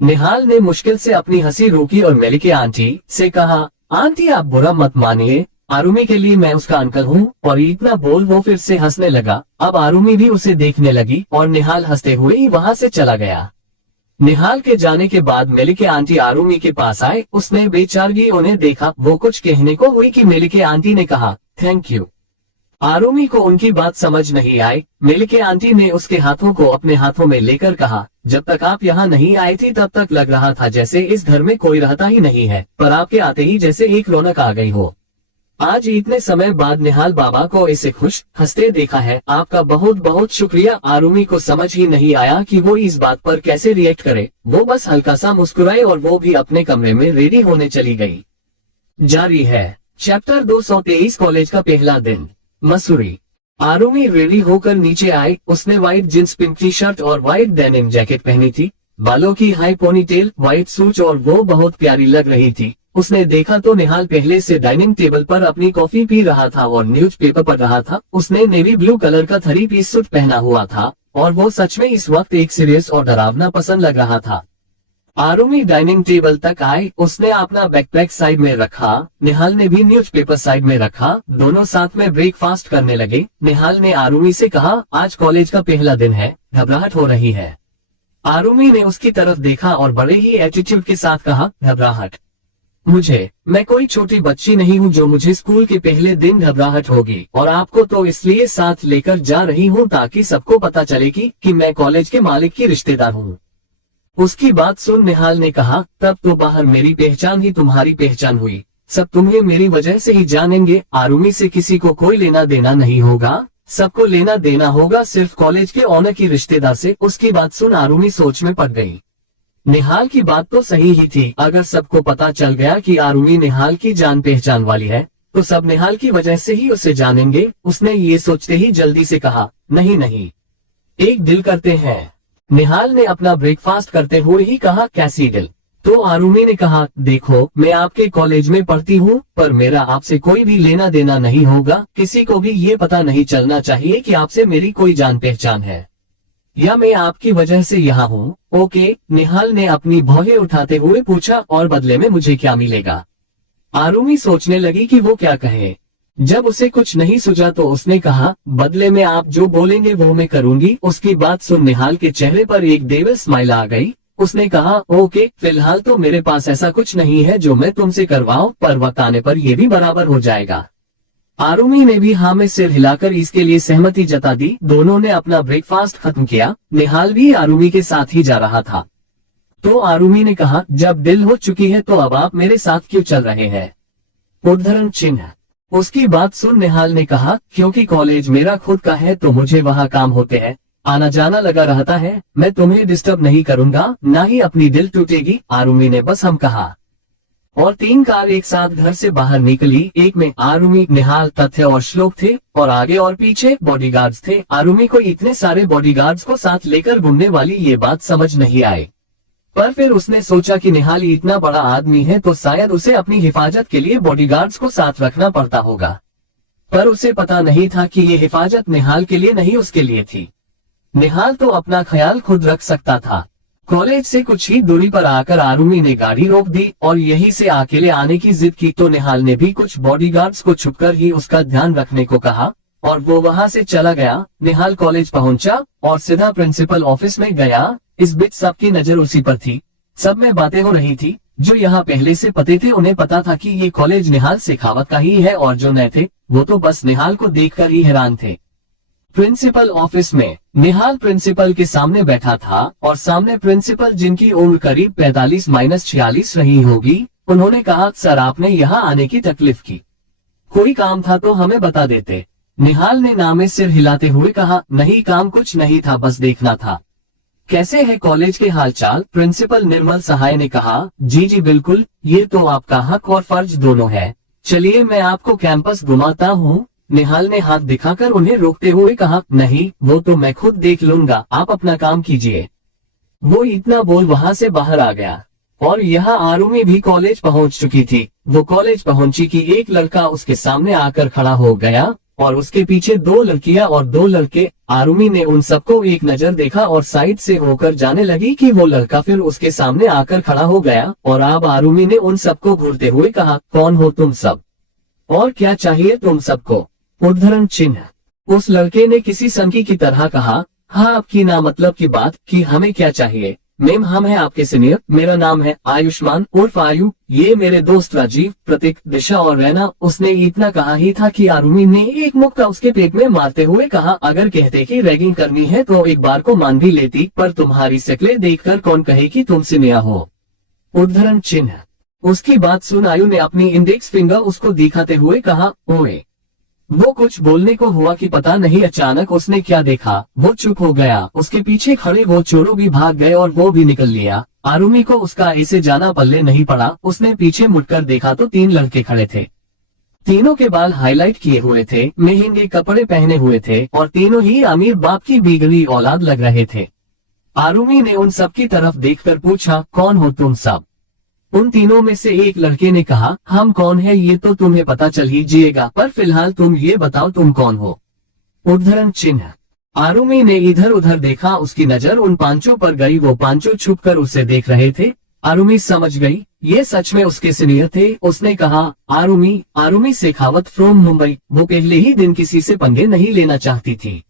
निहाल ने मुश्किल से अपनी हंसी रोकी और मेलिके आंटी से कहा, आंटी आप बुरा मत मानिए, आरुमी के लिए मैं उसका अंकल हूँ। और इतना बोल वो फिर से हंसने लगा। अब आरुमी भी उसे देखने लगी और निहाल हंसते हुए ही वहाँ से चला गया। निहाल के जाने के बाद मेलिके आंटी आरुमी के पास आए। उसने बेचारगी उन्हें देखा। वो कुछ कहने को हुई कि मेलिके आंटी ने कहा थैंक यू। आरुमी को उनकी बात समझ नहीं आई। मेलिके आंटी ने उसके हाथों को अपने हाथों में लेकर कहा, जब तक आप यहाँ नहीं आई थी तब तक लग रहा था जैसे इस घर में कोई रहता ही नहीं है, पर आपके आते ही जैसे एक रौनक आ गई हो। आज इतने समय बाद निहाल बाबा को इसे खुश हंसते देखा है। आपका बहुत बहुत शुक्रिया। आरुमी को समझ ही नहीं आया कि वो इस बात पर कैसे रिएक्ट करे। वो बस हल्का सा मुस्कुराए और वो भी अपने कमरे में रेडी होने चली गई। जारी है चैप्टर 223 कॉलेज का पहला दिन। मसूरी। आरुमी रेडी होकर नीचे आई। उसने white jeans, pink T shirt और व्हाइट डेनिम जैकेट पहनी थी। बालों की हाई पोनीटेल, व्हाइट सूट और वो बहुत प्यारी लग रही थी। उसने देखा तो निहाल पहले से डाइनिंग टेबल पर अपनी कॉफी पी रहा था और न्यूज़पेपर पढ़ रहा था। उसने नेवी ब्लू कलर का 3 पीस सूट पहना हुआ था और वो सच में इस वक्त एक सीरियस और डरावना पसंद लग रहा था। आरुमी डाइनिंग टेबल तक आई। उसने अपना बैकपैक साइड में रखा। निहाल ने भी न्यूज़पेपर साइड में रखा। दोनों साथ में ब्रेकफास्ट करने लगे। निहाल ने आरुमी से कहा, आज कॉलेज का पहला दिन है, घबराहट हो रही है। आरुमी ने उसकी तरफ देखा और बड़े ही एटीट्यूड के साथ कहा, घबराहट? मैं कोई छोटी बच्ची नहीं हूँ जो मुझे स्कूल के पहले दिन घबराहट होगी। और आपको तो इसलिए साथ लेकर जा रही हूँ ताकि सबको पता चले कि मैं कॉलेज के मालिक की रिश्तेदार हूँ। उसकी बात सुन निहाल ने कहा, तब तो बाहर मेरी पहचान ही तुम्हारी पहचान हुई। सब तुम्हें मेरी वजह से ही जानेंगे। आरुमी से किसी को कोई लेना देना नहीं होगा, सबको लेना देना होगा सिर्फ कॉलेज के ऑनर की रिश्तेदार से। उसकी बात सुन आरुमी सोच में पड़ गई। निहाल की बात तो सही ही थी। अगर सबको पता चल गया कि आरुमी निहाल की जान पहचान वाली है तो सब निहाल की वजह से ही उसे जानेंगे। उसने ये सोचते ही जल्दी से कहा, नहीं नहीं, एक डील करते हैं। निहाल ने अपना ब्रेकफास्ट करते हुए ही कहा, कैसी डील? तो आरुमी ने कहा, देखो मैं आपके कॉलेज में पढ़ती हूँ पर मेरा आपसे कोई भी लेना देना नहीं होगा। किसी को भी ये पता नहीं चलना चाहिए कि आपसे मेरी कोई जान पहचान है या मैं आपकी वजह से यहाँ हूँ। ओके? निहाल ने अपनी भौहें उठाते हुए पूछा, और बदले में मुझे क्या मिलेगा? आरुमी सोचने लगी कि वो क्या कहे। जब उसे कुछ नहीं सूझा तो उसने कहा, बदले में आप जो बोलेंगे वो मैं करूंगी। उसकी बात सुन निहाल के चेहरे पर एक देवर स्माइल आ गई। उसने कहा, ओके, फिलहाल तो मेरे पास ऐसा कुछ नहीं है जो मैं तुमसे करवाऊं, पर वक्त आने पर ये भी बराबर हो जाएगा। आरुमी ने भी हाँ में सिर हिलाकर इसके लिए सहमति जता दी। दोनों ने अपना ब्रेकफास्ट खत्म किया। निहाल भी आरुमी के साथ ही जा रहा था। तो आरुमी ने कहा, जब दिल हो चुकी है तो अब आप मेरे साथ क्यों चल रहे हैं? उद्धरण चिन्ह। उसकी बात सुन निहाल ने कहा, क्योंकि कॉलेज मेरा खुद का है तो मुझे वहाँ काम होते हैं, आना जाना लगा रहता है। मैं तुम्हें डिस्टर्ब नहीं करूंगा, ना ही अपनी दिल टूटेगी। आरुमी ने बस हम कहा और 3 कार एक साथ घर से बाहर निकली। एक में आरुमी, निहाल, तथ्य और श्लोक थे और आगे और पीछे बॉडीगार्ड्स थे। आरुमी को इतने सारे बॉडीगार्ड्स को साथ लेकर घूमने वाली ये बात समझ नहीं आई, पर फिर उसने सोचा कि निहाल इतना बड़ा आदमी है तो शायद उसे अपनी हिफाजत के लिए बॉडीगार्ड्स को साथ रखना पड़ता होगा। पर उसे पता नहीं था कि ये हिफाजत निहाल के लिए नहीं उसके लिए थी। निहाल तो अपना ख्याल खुद रख सकता था। कॉलेज से कुछ ही दूरी पर आकर आरुमी ने गाड़ी रोक दी और यहीं से अकेले आने की जिद की तो निहाल ने भी कुछ बॉडीगार्ड्स को छुपकर ही उसका ध्यान रखने को कहा और वो वहां से चला गया। निहाल कॉलेज पहुंचा और सीधा प्रिंसिपल ऑफिस में गया। इस बीच सबकी नजर उसी पर थी। सब में बातें हो रही थी। जो यहाँ पहले से पते थे उन्हें पता था कि ये कॉलेज निहाल शेखावत का ही है और जो नए थे वो तो बस निहाल को देखकर ही हैरान थे। प्रिंसिपल ऑफिस में निहाल प्रिंसिपल के सामने बैठा था और सामने प्रिंसिपल, जिनकी उम्र करीब 45-46 रही होगी। उन्होंने कहा, सर आपने यहाँ आने की तकलीफ की, कोई काम था तो हमें बता देते। निहाल ने ना में सिर हिलाते हुए कहा, नहीं काम कुछ नहीं था, बस देखना था। कैसे है कॉलेज के हालचाल? प्रिंसिपल निर्मल सहाय ने कहा, जी जी बिल्कुल, ये तो आपका हक और फर्ज दोनों है। चलिए मैं आपको कैंपस घुमाता हूँ। निहाल ने हाथ दिखाकर उन्हें रोकते हुए कहा, नहीं वो तो मैं खुद देख लूंगा, आप अपना काम कीजिए। वो इतना बोल वहां से बाहर आ गया और यहाँ आरुमी भी कॉलेज पहुंच चुकी थी। वो कॉलेज पहुंची कि एक लड़का उसके सामने आकर खड़ा हो गया और उसके पीछे 2 लड़कियां और 2 लड़के। आरुमी ने उन सबको एक नजर देखा और साइड से होकर जाने लगी कि वो लड़का फिर उसके सामने आकर खड़ा हो गया और अब आरुमी ने उन सबको घूरते हुए कहा, कौन हो तुम सब? और क्या चाहिए तुम सबको? उद्धरण चिन्ह। उस लड़के ने किसी संकी की तरह कहा, हाँ आपकी ना मतलब की बात कि हमें क्या चाहिए। मैम हम हैं आपके सीनियर, मेरा नाम है आयुष्मान उर्फ आयु, ये मेरे दोस्त राजीव, प्रतीक, दिशा और रैना। उसने इतना कहा ही था कि आरुमी ने एक मुक्का उसके पेट में मारते हुए कहा, अगर कहते कि रैगिंग करनी है तो एक बार को मान भी लेती, पर तुम्हारी शक्लें देखकर कौन कहे कि तुम सीनियर हो। उद्धरण चिन्ह। उसकी बात सुन आयु ने अपनी इंडेक्स फिंगर उसको दिखाते हुए कहा, ओए। वो कुछ बोलने को हुआ कि पता नहीं अचानक उसने क्या देखा, वो चुप हो गया। उसके पीछे खड़े वो चोरों भी भाग गए और वो भी निकल लिया। आरुमी को उसका ऐसे जाना पल्ले नहीं पड़ा। उसने पीछे मुड़कर देखा तो 3 लड़के खड़े थे। तीनों के बाल हाईलाइट किए हुए थे, महंगे कपड़े पहने हुए थे और तीनों ही अमीर बाप की बिगड़ी औलाद लग रहे थे। आरुमी ने उन सब की तरफ देखकर पूछा, कौन हो तुम सब? उन तीनों में से एक लड़के ने कहा, हम कौन है ये तो तुम्हें पता चल ही जाएगा, पर फिलहाल तुम ये बताओ तुम कौन हो। उद्धरण चिन्ह। आरुमी ने इधर उधर देखा, उसकी नजर उन पांचों पर गई। वो पांचों छुपकर उसे देख रहे थे। आरुमी समझ गई ये सच में उसके सीनियर थे। उसने कहा, आरुमी शेखावत फ्रॉम मुंबई। वो पहले ही दिन किसी से पंगे नहीं लेना चाहती थी।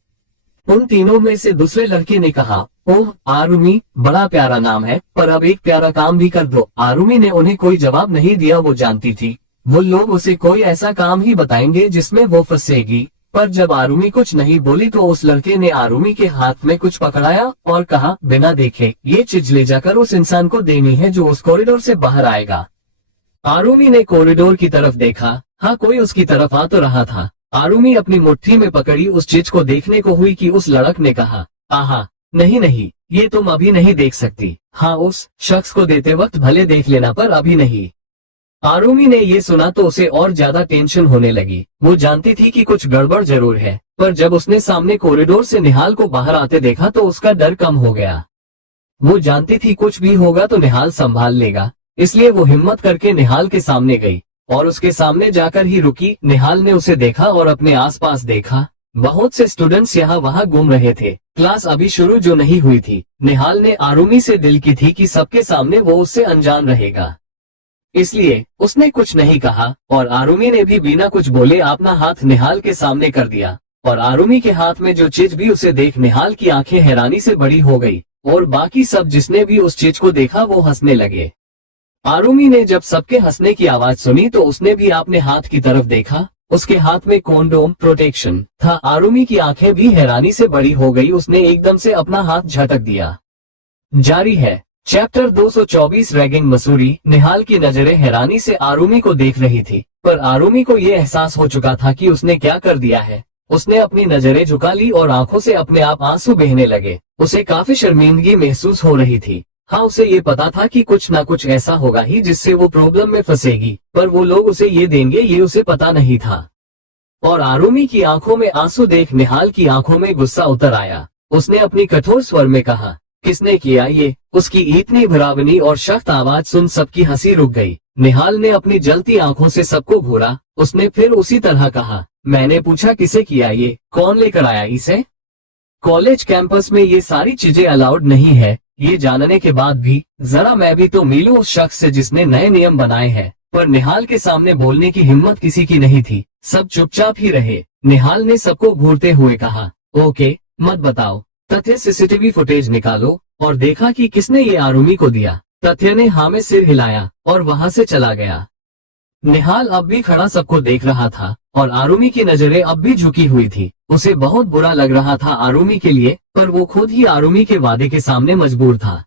उन तीनों में से दूसरे लड़के ने कहा, ओह आरुमी, बड़ा प्यारा नाम है, पर अब एक प्यारा काम भी कर दो। आरुमी ने उन्हें कोई जवाब नहीं दिया। वो जानती थी वो लोग उसे कोई ऐसा काम ही बताएंगे जिसमें वो फंसेगी। पर जब आरुमी कुछ नहीं बोली तो उस लड़के ने आरुमी के हाथ में कुछ पकड़ाया और कहा, बिना देखे ये चीज ले जाकर उस इंसान को देनी है जो उस कॉरिडोर से बाहर आएगा। आरुमी ने कॉरिडोर की तरफ देखा। हाँ, कोई उसकी तरफ आ तो रहा था। आरुमी अपनी मुट्ठी में पकड़ी उस चीज को देखने को हुई कि उस लड़क ने कहा, आहा, नहीं, ये तुम अभी नहीं देख सकती। हाँ, उस शख्स को देते वक्त भले देख लेना, पर अभी नहीं। आरुमी ने ये सुना तो उसे और ज्यादा टेंशन होने लगी। वो जानती थी कि कुछ गड़बड़ जरूर है, पर जब उसने सामने कॉरिडोर से निहाल को बाहर आते देखा तो उसका डर कम हो गया। वो जानती थी कुछ भी होगा तो निहाल संभाल लेगा, इसलिए वो हिम्मत करके निहाल के सामने गई और उसके सामने जाकर ही रुकी। निहाल ने उसे देखा और अपने आसपास देखा। बहुत से स्टूडेंट्स यहाँ वहाँ घूम रहे थे। क्लास अभी शुरू जो नहीं हुई थी। निहाल ने आरुमी से दिल की थी कि सबके सामने वो उससे अनजान रहेगा, इसलिए उसने कुछ नहीं कहा और आरुमी ने भी बिना कुछ बोले अपना हाथ निहाल के सामने कर दिया। और आरुमी के हाथ में जो चीज भी उसे देख निहाल की आंखें हैरानी से बड़ी हो गई और बाकी सब जिसने भी उस चीज को देखा वो हंसने लगे। आरुमी ने जब सबके हंसने की आवाज सुनी तो उसने भी अपने हाथ की तरफ देखा। उसके हाथ में कॉन्डोम प्रोटेक्शन था। आरुमी की आंखें भी हैरानी से बड़ी हो गई। उसने एकदम से अपना हाथ झटक दिया। जारी है चैप्टर 224 रैगिंग मसूरी। निहाल की नजरें हैरानी से आरुमी को देख रही थी, पर आरुमी को ये एहसास हो चुका था कि उसने क्या कर दिया है। उसने अपनी नजरें झुका ली और आंखों से अपने आप आंसू बहने लगे। उसे काफी शर्मिंदगी महसूस हो रही थी। हाँ, उसे ये पता था कि कुछ ना कुछ ऐसा होगा ही जिससे वो प्रॉब्लम में फंसेगी, पर वो लोग उसे ये देंगे ये उसे पता नहीं था। और आरुमी की आंखों में आंसू देख निहाल की आंखों में गुस्सा उतर आया। उसने अपनी कठोर स्वर में कहा, किसने किया ये? उसकी इतनी भरावनी और सख्त आवाज सुन सबकी हंसी रुक गई। निहाल ने अपनी जलती आंखों से सबको घूरा। उसने फिर उसी तरह कहा, मैंने पूछा किसे किया ये? कौन लेकर आया इसे? कॉलेज कैंपस में ये सारी चीजें अलाउड नहीं है। ये जानने के बाद भी जरा मैं भी तो मिलूं उस शख्स से जिसने नए नियम बनाए हैं। पर निहाल के सामने बोलने की हिम्मत किसी की नहीं थी। सब चुपचाप ही रहे। निहाल ने सबको घूरते हुए कहा, ओके, मत बताओ, तथ्य सीसीटीवी फुटेज निकालो और देखा कि किसने ये आरुमी को दिया। तथ्य ने हाँ में सिर हिलाया और वहां से चला गया। निहाल अब भी खड़ा सबको देख रहा था और आरुमी की नजरें अब भी झुकी हुई थी। उसे बहुत बुरा लग रहा था आरुमी के लिए, पर वो खुद ही आरुमी के वादे के सामने मजबूर था।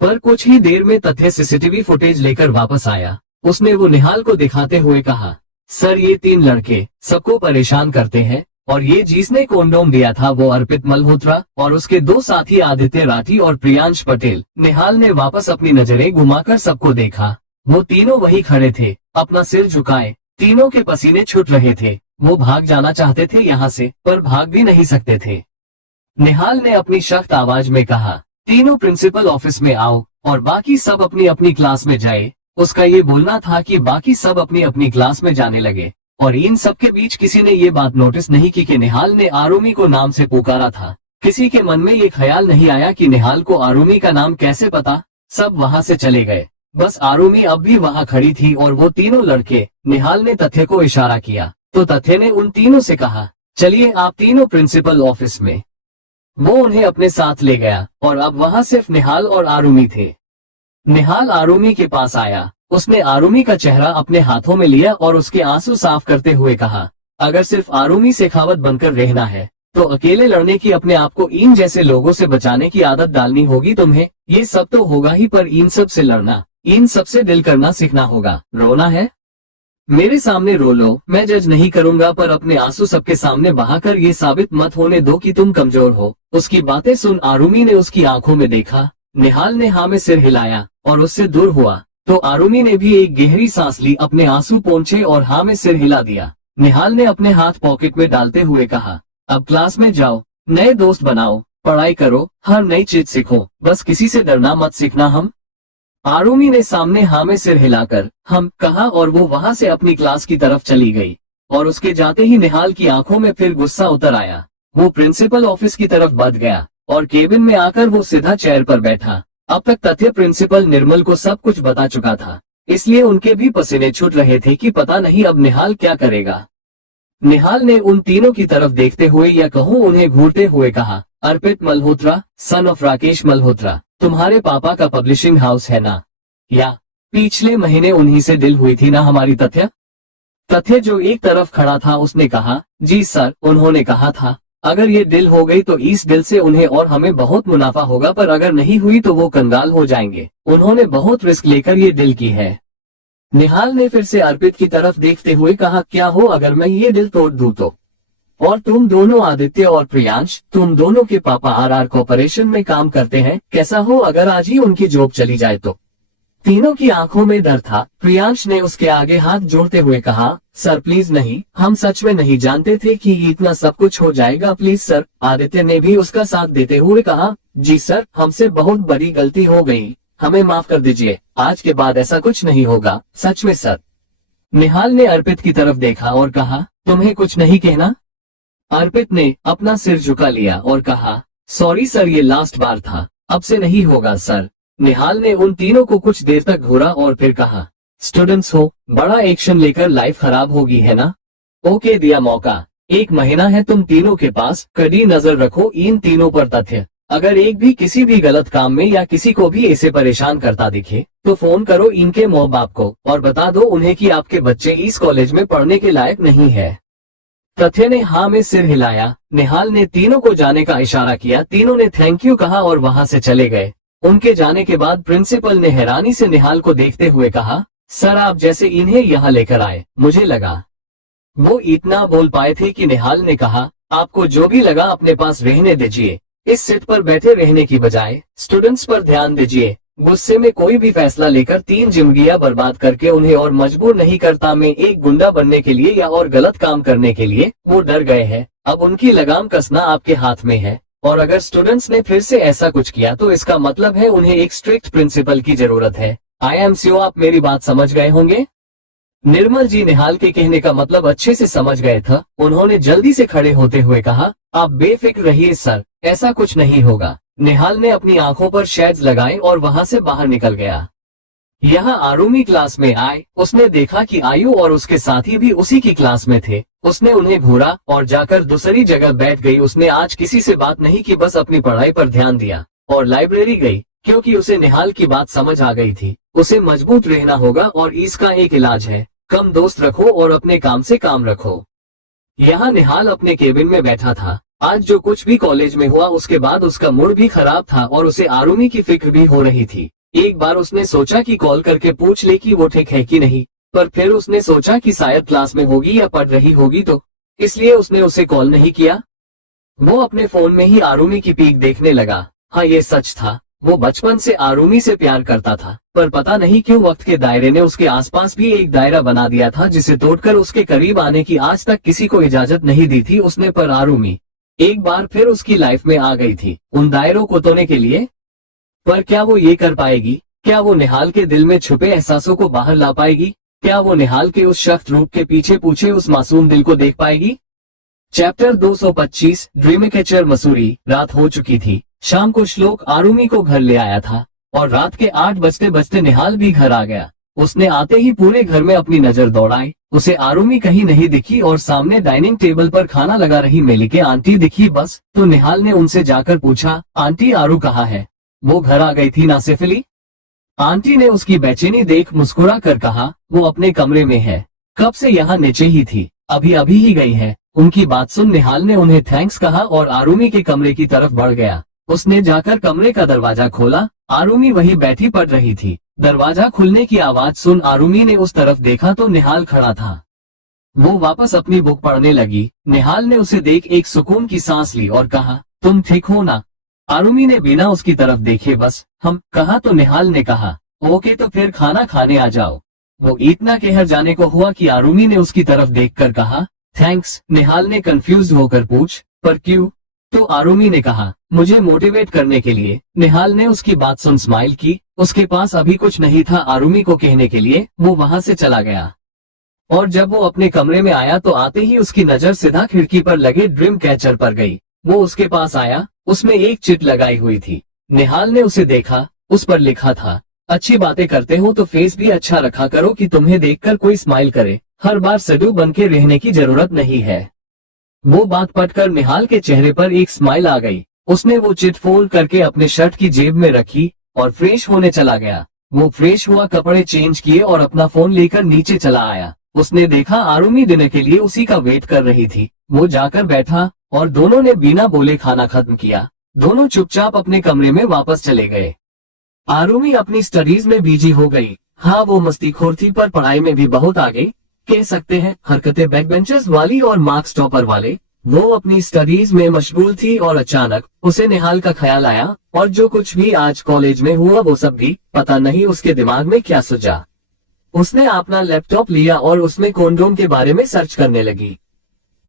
पर कुछ ही देर में तथ्य सीसीटीवी फुटेज लेकर वापस आया। उसने वो निहाल को दिखाते हुए कहा, सर ये 3 लड़के सबको परेशान करते हैं और ये जिसने कॉन्डोम दिया था वो अर्पित मल्होत्रा और उसके 2 साथी आदित्य राठी और प्रियांश पटेल। निहाल ने वापस अपनी नजरें घुमाकर सबको देखा। वो तीनों वही खड़े थे, अपना सिर झुकाए। तीनों के पसीने छूट रहे थे। वो भाग जाना चाहते थे यहाँ से, पर भाग भी नहीं सकते थे। निहाल ने अपनी सख्त आवाज में कहा, तीनों प्रिंसिपल ऑफिस में आओ और बाकी सब अपनी अपनी क्लास में जाए। उसका ये बोलना था कि बाकी सब अपनी अपनी क्लास में जाने लगे और इन सब के बीच किसी ने ये बात नोटिस नहीं की कि निहाल ने आरुमी को नाम से पुकारा था। किसी के मन में ये ख्याल नहीं आया कि निहाल को आरुमी का नाम कैसे पता। सब वहां से चले गए। बस आरुमी अब भी वहाँ खड़ी थी और वो तीनों लड़के। निहाल ने तथ्य को इशारा किया तो तथ्य ने उन तीनों से कहा, चलिए आप तीनों प्रिंसिपल ऑफिस में। वो उन्हें अपने साथ ले गया और अब वहाँ सिर्फ निहाल और आरुमी थे। निहाल आरुमी के पास आया। उसने आरुमी का चेहरा अपने हाथों में लिया और उसके आंसू साफ करते हुए कहा, अगर सिर्फ आरुमी शेखावत बनकर रहना है तो अकेले लड़ने की, अपने आप को इन जैसे लोगों से बचाने की आदत डालनी होगी तुम्हें। ये सब तो होगा ही, पर इन सब से लड़ना, इन सब से डील करना सीखना होगा। रोना है? मेरे सामने रो लो, मैं जज नहीं करूंगा, पर अपने आंसू सबके सामने बहाकर ये साबित मत होने दो कि तुम कमजोर हो। उसकी बातें सुन आरुमी ने उसकी आंखों में देखा। निहाल ने हाँ में सिर हिलाया और उससे दूर हुआ तो आरुमी ने भी एक गहरी सांस ली, अपने आंसू पोंछे और हाँ में सिर हिला दिया। निहाल ने अपने हाथ पॉकेट में डालते हुए कहा, अब क्लास में जाओ, नए दोस्त बनाओ, पढ़ाई करो, हर नई चीज सीखो, बस किसी से डरना मत सीखना। हम आरुमी ने सामने हाँ में सिर हिलाकर हम कहा और वो वहाँ से अपनी क्लास की तरफ चली गई। और उसके जाते ही निहाल की आंखों में फिर गुस्सा उतर आया। वो प्रिंसिपल ऑफिस की तरफ बढ़ गया और केबिन में आकर वो सीधा चेयर पर बैठा। अब तक तथ्य प्रिंसिपल निर्मल को सब कुछ बता चुका था, इसलिए उनके भी पसीने छूट रहे थे कि पता नहीं अब निहाल क्या करेगा। निहाल ने उन तीनों की तरफ देखते हुए या कहूँ उन्हें घूरते हुए कहा, अर्पित मल्होत्रा, सन ऑफ राकेश मल्होत्रा, तुम्हारे पापा का पब्लिशिंग हाउस है ना? या पिछले महीने उन्हीं से डील हुई थी ना हमारी? तथ्य तथ्य जो एक तरफ खड़ा था उसने कहा, जी सर, उन्होंने कहा था अगर ये डील हो गई तो इस डील से उन्हें और हमें बहुत मुनाफा होगा, पर अगर नहीं हुई तो वो कंगाल हो जाएंगे। उन्होंने बहुत रिस्क लेकर ये डील की है। निहाल ने फिर से अर्पित की तरफ देखते हुए कहा, क्या हो अगर मैं ये डील तोड़ दूं तो? और तुम दोनों, आदित्य और प्रियांश, तुम दोनों के पापा आरआर कॉर्पोरेशन में काम करते हैं, कैसा हो अगर आज ही उनकी जॉब चली जाए तो? तीनों की आंखों में डर था। प्रियांश ने उसके आगे हाथ जोड़ते हुए कहा, सर प्लीज नहीं, हम सच में नहीं जानते थे कि इतना सब कुछ हो जाएगा, प्लीज सर। आदित्य ने भी उसका साथ देते हुए कहा, जी सर, हमसे बहुत बड़ी गलती हो गई, हमें माफ कर दीजिए, आज के बाद ऐसा कुछ नहीं होगा, सच में सर। निहाल ने अर्पित की तरफ देखा और कहा, तुम्हें कुछ नहीं कहना? अर्पित ने अपना सिर झुका लिया और कहा, सॉरी सर, ये लास्ट बार था, अब से नहीं होगा सर। निहाल ने उन तीनों को कुछ देर तक घूरा और फिर कहा, स्टूडेंट्स हो, बड़ा एक्शन लेकर लाइफ खराब होगी है ना? ओके, दिया मौका, 1 महीना है तुम तीनों के पास, कड़ी नजर रखो इन तीनों पर। तथ्य, अगर एक भी किसी भी गलत काम में या किसी को भी ऐसे परेशान करता दिखे तो फोन करो इनके माँ बाप को और बता दो उन्हें कि आपके बच्चे इस कॉलेज में पढ़ने के लायक नहीं है। तथ्य ने हाँ में सिर हिलाया। निहाल ने तीनों को जाने का इशारा किया। तीनों ने थैंक यू कहा और वहाँ से चले गए। उनके जाने के बाद प्रिंसिपल ने हैरानी से निहाल को देखते हुए कहा, सर आप जैसे इन्हें यहाँ लेकर आए, मुझे लगा। वो इतना बोल पाए थे कि निहाल ने कहा, आपको जो भी लगा अपने पास रहने दीजिए, इस सीट पर बैठे रहने की बजाय स्टूडेंट्स पर ध्यान दीजिए। गुस्से में कोई भी फैसला लेकर 3 जिंदगियां बर्बाद करके उन्हें और मजबूर नहीं करता मैं एक गुंडा बनने के लिए या और गलत काम करने के लिए। वो डर गए हैं, अब उनकी लगाम कसना आपके हाथ में है। और अगर स्टूडेंट्स ने फिर से ऐसा कुछ किया तो इसका मतलब है उन्हें एक स्ट्रिक्ट प्रिंसिपल की जरूरत है। आई एम श्योर आप मेरी बात समझ गए होंगे। निर्मल जी निहाल के कहने का मतलब अच्छे से समझ गए था। उन्होंने जल्दी से खड़े होते हुए कहा, आप बेफिक्र रहिए सर, ऐसा कुछ नहीं होगा। निहाल ने अपनी आंखों पर शेड्स लगाए और वहां से बाहर निकल गया। यहाँ आरुमी क्लास में आए, उसने देखा कि आयु और उसके साथी भी उसी की क्लास में थे। उसने उन्हें घूरा और जाकर दूसरी जगह बैठ गई। उसने आज किसी से बात नहीं की, बस अपनी पढ़ाई पर ध्यान दिया और लाइब्रेरी गई, क्योंकि उसे निहाल की बात समझ आ गई थी। उसे मजबूत रहना होगा और इसका एक इलाज है, कम दोस्त रखो और अपने काम से काम रखो। यहाँ निहाल अपने केबिन में बैठा था। आज जो कुछ भी कॉलेज में हुआ उसके बाद उसका मूड भी खराब था और उसे आरुमी की फिक्र भी हो रही थी। एक बार उसने सोचा कि कॉल करके पूछ ले कि वो ठीक है कि नहीं, पर फिर उसने सोचा कि शायद क्लास में होगी या पढ़ रही होगी, तो इसलिए उसने उसे कॉल नहीं किया। वो अपने फोन में ही आरुमी की पीक देखने लगा। हाँ, ये सच था, वो बचपन से आरुमी से प्यार करता था, पर पता नहीं क्यों वक्त के दायरे ने उसके आसपास भी एक दायरा बना दिया था जिसे तोड़कर उसके करीब आने की आज तक किसी को इजाजत नहीं दी थी उसने। पर आरुमी एक बार फिर उसकी लाइफ में आ गई थी उन दायरों को तोड़ने के लिए। पर क्या वो ये कर पाएगी? क्या वो निहाल के दिल में छुपे एहसासों को बाहर ला पाएगी? क्या वो निहाल के उस शख्स रूप के पीछे पूछे उस मासूम दिल को देख पाएगी? चैप्टर 225 ड्रीमकैचर मसूरी। रात हो चुकी थी। शाम को श्लोक आरुमी को घर ले आया था। और रात के 8 बजते बजते निहाल भी घर आ गया। उसने आते ही पूरे घर में अपनी नजर दौड़ाई। उसे आरुमी कहीं नहीं दिखी और सामने डाइनिंग टेबल पर खाना लगा रही मेलिके आंटी दिखी बस। तो निहाल ने उनसे जाकर पूछा, आंटी आरू कहाँ है? वो घर आ गई थी ना सेफली? आंटी ने उसकी बेचैनी देख मुस्कुरा कर कहा, वो अपने कमरे में है, कब से यहाँ नीचे ही थी, अभी अभी ही गई है। उनकी बात सुन निहाल ने उन्हें थैंक्स कहा और आरुमी के कमरे की तरफ बढ़ गया। उसने जाकर कमरे का दरवाजा खोला। आरुमी वहीं बैठी पड़ रही थी। दरवाजा खुलने की आवाज सुन आरुमी ने उस तरफ देखा तो निहाल खड़ा था। वो वापस अपनी बुक पढ़ने लगी। निहाल ने उसे देख एक सुकून की सांस ली और कहा, तुम ठीक हो ना? आरुमी ने बिना उसकी तरफ देखे बस हम कहा तो निहाल ने कहा, ओके तो फिर खाना खाने आ जाओ। वो इतना कहर जाने को हुआ कि आरुमी ने उसकी तरफ देखकर कहा, थैंक्स। निहाल ने कंफ्यूज होकर पूछ, पर क्यों? तो आरुमी ने कहा, मुझे मोटिवेट करने के लिए। निहाल ने उसकी बात सुन स्माइल की। उसके पास अभी कुछ नहीं था आरुमी को कहने के लिए। वो वहां से चला गया और जब वो अपने कमरे में आया तो आते ही उसकी नजर सीधा खिड़की पर लगे ड्रीम कैचर पर गई। वो उसके पास आया, उसमें एक चिट लगाई हुई थी। निहाल ने उसे देखा, उस पर लिखा था, अच्छी बातें करते हो तो फेस भी अच्छा रखा करो कि तुम्हें देखकर कोई स्माइल करे, हर बार सडू बन के रहने की जरूरत नहीं है। वो बात पढ़कर निहाल के चेहरे पर एक स्माइल आ गई। उसने वो चिट फोल्ड करके अपने शर्ट की जेब में रखी और फ्रेश होने चला गया। वो फ्रेश हुआ, कपड़े चेंज किए और अपना फोन लेकर नीचे चला आया। उसने देखा आरुमी डिनर के लिए उसी का वेट कर रही थी। वो जाकर बैठा और दोनों ने बिना बोले खाना खत्म किया। दोनों चुपचाप अपने कमरे में वापस चले गए। आरुमी अपनी स्टडीज में बिजी हो गई। हाँ, वो मस्तीखोर थी पर पढ़ाई में भी बहुत आगे कह सकते हैं। हरकतें बैक बेंचर्स वाली और मार्क्स टॉपर वाले। वो अपनी स्टडीज में मशगूल थी और अचानक उसे निहाल का ख्याल आया और जो कुछ भी आज कॉलेज में हुआ वो सब भी पता नहीं उसके दिमाग में क्या सूझा। उसने अपना लैपटॉप लिया और उसमें कॉन्डोम के बारे में सर्च करने लगी।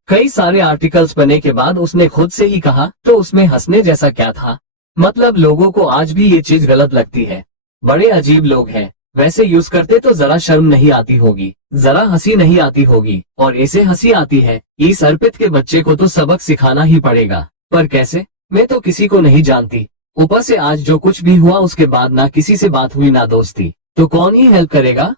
कई सारे आर्टिकल्स बने के बाद उसने खुद से ही कहा, तो उसमें हंसने जैसा क्या था? मतलब लोगों को आज भी ये चीज गलत लगती है। बड़े अजीब लोग हैं। वैसे यूज करते तो जरा शर्म नहीं आती होगी, जरा हंसी नहीं आती होगी, और ऐसे हंसी आती है। इस अर्पित के बच्चे को तो सबक सिखाना ही पड़ेगा, पर कैसे? मैं तो किसी को नहीं जानती। ऊपर से आज जो कुछ भी हुआ उसके बाद ना किसी से बात हुई ना दोस्ती, तो कौन ही हेल्प करेगा?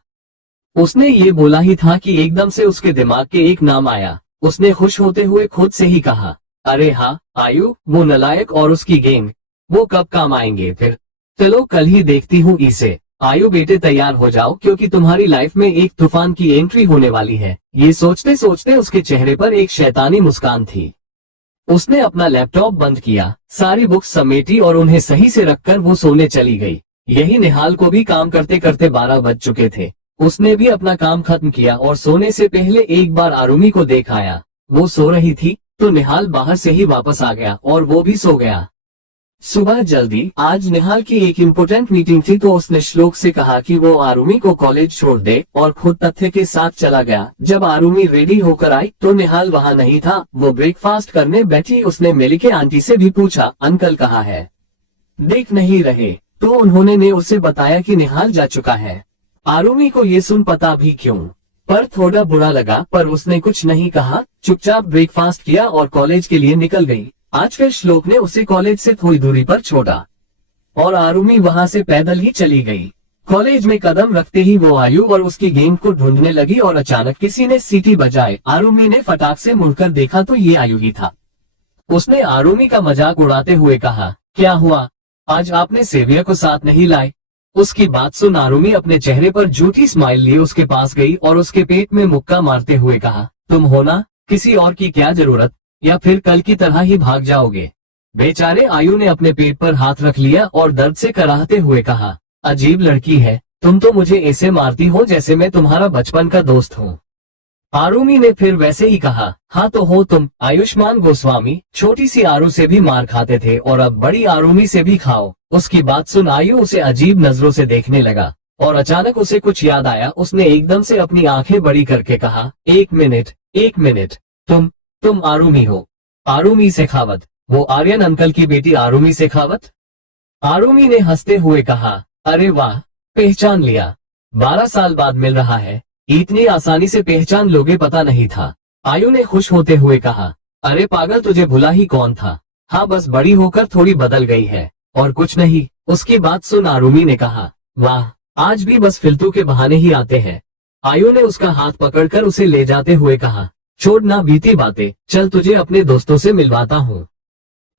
उसने ये बोला ही था कि एकदम से उसके दिमाग के एक नाम आया। उसने खुश होते हुए खुद से ही कहा, अरे हाँ, आयु, वो नालायक और उसकी गैंग, वो कब काम आएंगे फिर? चलो कल ही देखती हूँ इसे। आयु बेटे तैयार हो जाओ क्योंकि तुम्हारी लाइफ में एक तूफान की एंट्री होने वाली है। ये सोचते सोचते उसके चेहरे पर एक शैतानी मुस्कान थी। उसने अपना लैपटॉप बंद किया, सारी बुक्स समेटी और उन्हें सही से रखकर वो सोने चली गई। यही निहाल को भी काम करते करते 12 बज चुके थे। उसने भी अपना काम खत्म किया और सोने से पहले एक बार आरुमी को देख आया। वो सो रही थी तो निहाल बाहर से ही वापस आ गया और वो भी सो गया। सुबह जल्दी आज निहाल की एक इम्पोर्टेंट मीटिंग थी तो उसने श्लोक से कहा कि वो आरुमी को कॉलेज छोड़ दे और खुद तथ्य के साथ चला गया। जब आरुमी रेडी होकर आई तो निहाल वहाँ नहीं था। वो ब्रेकफास्ट करने बैठी। उसने मेलिके आंटी से भी पूछा, अंकल कहाँ है? देख नहीं रहे? तो उन्होंने ने उसे बताया कि निहाल जा चुका है। आरुमी को ये सुन पता भी क्यों, पर थोड़ा बुरा लगा, पर उसने कुछ नहीं कहा। चुपचाप ब्रेकफास्ट किया और कॉलेज के लिए निकल गई। आज फिर श्लोक ने उसे कॉलेज से थोड़ी दूरी पर छोड़ा और आरुमी वहां से पैदल ही चली गई। कॉलेज में कदम रखते ही वो आयु और उसकी गैंग को ढूंढने लगी और अचानक किसी ने सीटी बजाई। आरुमी ने फटाक से मुड़कर देखा तो ये आयु ही था। उसने आरुमी का मजाक उड़ाते हुए कहा, क्या हुआ, आज आपने सेवियर को साथ नहीं लाए? उसकी बात सुन आरुमी अपने चेहरे पर झूठी स्माइल लिए उसके पास गई और उसके पेट में मुक्का मारते हुए कहा, तुम हो ना, किसी और की क्या जरूरत, या फिर कल की तरह ही भाग जाओगे? बेचारे आयु ने अपने पेट पर हाथ रख लिया और दर्द से कराहते हुए कहा, अजीब लड़की है, तुम तो मुझे ऐसे मारती हो जैसे मैं तुम्हारा बचपन का दोस्त हूँ। आरुमी ने फिर वैसे ही कहा, हाँ तो हो तुम। आयुष्मान गोस्वामी छोटी सी आरू से भी मार खाते थे और अब बड़ी आरुमी से भी खाओ। उसकी बात सुन आयु उसे अजीब नजरों से देखने लगा और अचानक उसे कुछ याद आया। उसने एकदम से अपनी आंखें बड़ी करके कहा, एक मिनट, तुम आरुमी हो? आरुमी शेखावत, वो आर्यन अंकल की बेटी आरुमी शेखावत? आरुमी ने हंसते हुए कहा, अरे वाह, पहचान लिया। 12 साल बाद मिल रहा है, इतनी आसानी से पहचान लोगे पता नहीं था। आयु ने खुश होते हुए कहा, अरे पागल, तुझे भुला ही कौन था। हाँ बस बड़ी होकर थोड़ी बदल गई है और कुछ नहीं। उसकी बात सुन आरुमी ने कहा, वाह, आज भी बस फिल्तू के बहाने ही आते हैं। आयु ने उसका हाथ पकड़कर उसे ले जाते हुए कहा, छोड़ ना बीती बातें, चल तुझे अपने दोस्तों से मिलवाता हूँ।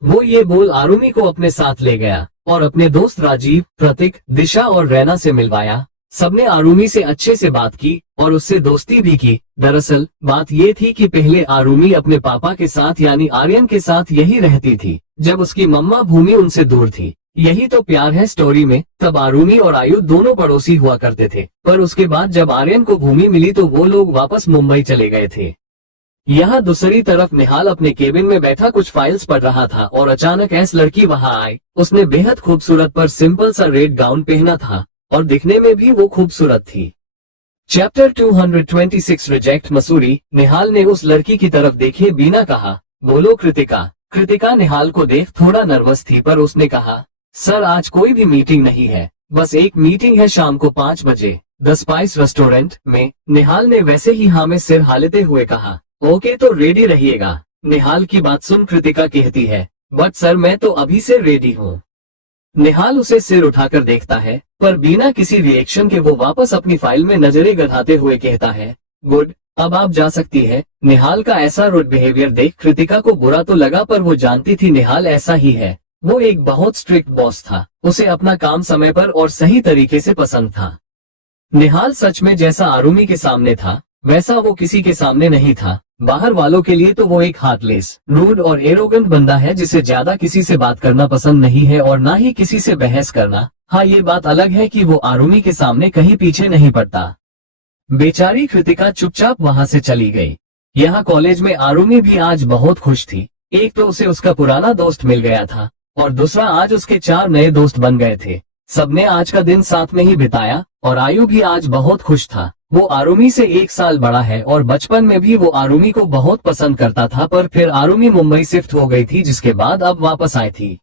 वो ये बोल आरुमी को अपने साथ ले गया और अपने दोस्त राजीव, प्रतीक, दिशा और रैना से मिलवाया। सबने आरुमी से अच्छे से बात की और उससे दोस्ती भी की। दरअसल बात ये थी कि पहले आरुमी अपने पापा के साथ यानी आर्यन के साथ यही रहती थी, जब उसकी मम्मा भूमि उनसे दूर थी। यही तो प्यार है स्टोरी में। तब आरुमी और आयु दोनों पड़ोसी हुआ करते थे, पर उसके बाद जब आर्यन को भूमि मिली तो वो लोग वापस मुंबई चले गए थे। यहाँ दूसरी तरफ निहाल अपने केबिन में बैठा कुछ फाइल्स पढ़ रहा था और अचानक ऐसी लड़की वहाँ आई। उसने बेहद खूबसूरत पर सिंपल सा रेड गाउन पहना था और दिखने में भी वो खूबसूरत थी। Chapter 226 reject Mussoorie. निहाल ने उस लड़की की तरफ देखे बिना कहा, बोलो कृतिका। कृतिका निहाल को देख थोड़ा नर्वस थी, पर उसने कहा, सर आज कोई भी मीटिंग नहीं है, बस एक मीटिंग है शाम को 5 बजे द स्पाइस रेस्टोरेंट में। निहाल ने वैसे ही हाँ में सिर हालते हुए कहा, ओके तो रेडी रहिएगा। निहाल की बात सुन कृतिका कहती है, बट सर मैं तो अभी से रेडी हूँ। निहाल उसे सिर उठाकर देखता है, पर बिना किसी रिएक्शन के वो वापस अपनी फाइल में नजरें गड़ाते हुए कहता है, गुड, अब आप जा सकती है। निहाल का ऐसा रूड बिहेवियर देख कृतिका को बुरा तो लगा, पर वो जानती थी निहाल ऐसा ही है। वो एक बहुत स्ट्रिक्ट बॉस था, उसे अपना काम समय पर और सही तरीके से पसंद था। निहाल सच में जैसा आरुमी के सामने था वैसा वो किसी के सामने नहीं था। बाहर वालों के लिए तो वो एक हार्टलेस, रूड और एरोगेंट बंदा है जिसे ज्यादा किसी से बात करना पसंद नहीं है और ना ही किसी से बहस करना। हाँ, ये बात अलग है कि वो आरुमी के सामने कहीं पीछे नहीं पड़ता। बेचारी कृतिका चुपचाप वहाँ से चली गई। यहाँ कॉलेज में आरुमी भी आज बहुत खुश थी। एक तो उसे उसका पुराना दोस्त मिल गया था और दूसरा आज उसके 4 नए दोस्त बन गए थे। सबने आज का दिन साथ में ही बिताया और आयु भी आज बहुत खुश था। वो आरुमी से 1 साल बड़ा है और बचपन में भी वो आरुमी को बहुत पसंद करता था, पर फिर आरुमी मुंबई शिफ्ट हो गई थी, जिसके बाद अब वापस आई थी।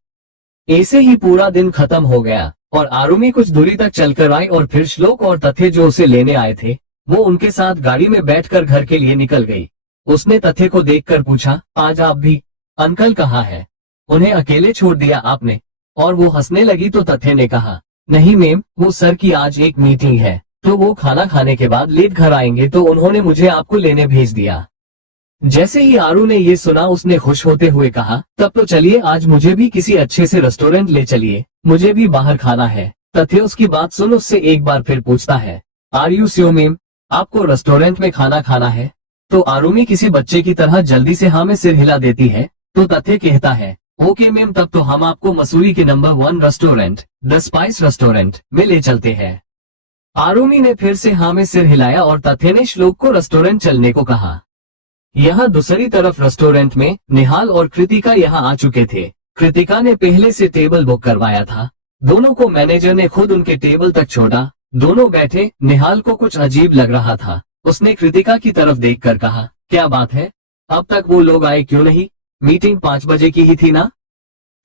ऐसे ही पूरा दिन खत्म हो गया और आरुमी कुछ दूरी तक चलकर आई और फिर श्लोक और तथ्य जो उसे लेने आए थे वो उनके साथ गाड़ी में बैठकर घर के लिए निकल गई। उसने तथ्य को देखकर पूछा, आज आप भी? अंकल कहाँ है? उन्हें अकेले छोड़ दिया आपने? और वो हंसने लगी तो तथ्य ने कहा, नहीं मैम, वो सर की आज एक मीटिंग है तो वो खाना खाने के बाद लेट घर आएंगे तो उन्होंने मुझे आपको लेने भेज दिया। जैसे ही आरू ने ये सुना उसने खुश होते हुए कहा, तब तो चलिए आज मुझे भी किसी अच्छे से रेस्टोरेंट ले चलिए, मुझे भी बाहर खाना है। तथ्य उसकी बात सुन उससे एक बार फिर पूछता है, आर यू श्योर मैम, आपको रेस्टोरेंट में खाना खाना है? तो आरुमी किसी बच्चे की तरह जल्दी से हाँ में सिर हिला देती है। तो तथ्य कहता है, ओके मैम, तब तो हम आपको मसूरी के number 1 restaurant the spice restaurant में ले चलते हैं। आरुमी ने फिर से हाँ में सिर हिलाया और तथ्य ने श्लोक को रेस्टोरेंट चलने को कहा। यहाँ दूसरी तरफ रेस्टोरेंट में निहाल और कृतिका यहाँ आ चुके थे। कृतिका ने पहले से टेबल बुक करवाया था। दोनों को मैनेजर ने खुद उनके टेबल तक छोड़ा। दोनों बैठे। निहाल को कुछ अजीब लग रहा था। उसने कृतिका की तरफ देखकर कहा, क्या बात है, अब तक वो लोग आए क्यों नहीं? मीटिंग 5 बजे की ही थी ना?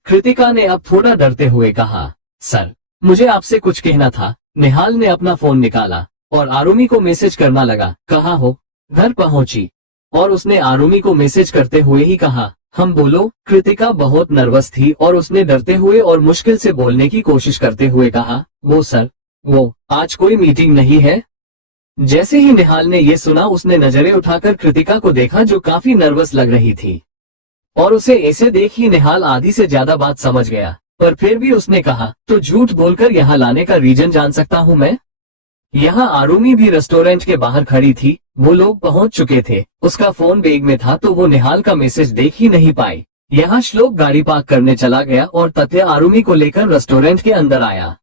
कृतिका ने अब थोड़ा डरते हुए कहा, सर मुझे आपसे कुछ कहना था। निहाल ने अपना फोन निकाला और आरुमी को मैसेज करना लगा, कहाँ हो? घर पहुंची। और उसने आरुमी को मैसेज करते हुए ही कहा, हम बोलो। कृतिका बहुत नर्वस थी और उसने डरते हुए और मुश्किल से बोलने की कोशिश करते हुए कहा, वो सर, वो आज कोई मीटिंग नहीं है। जैसे ही निहाल ने ये सुना उसने नजरें उठाकर कृतिका को देखा जो काफी नर्वस लग रही थी और उसे ऐसे देख ही निहाल आधी से ज्यादा बात समझ गया, पर फिर भी उसने कहा, तो झूठ बोलकर यहाँ लाने का रीजन जान सकता हूँ मैं? यहाँ आरुमी भी रेस्टोरेंट के बाहर खड़ी थी। वो लोग पहुंच चुके थे। उसका फोन बैग में था तो वो निहाल का मैसेज देख ही नहीं पाई। यहाँ श्लोक गाड़ी पार्क करने चला गया और तथ्य आरुमी को लेकर रेस्टोरेंट के अंदर आया।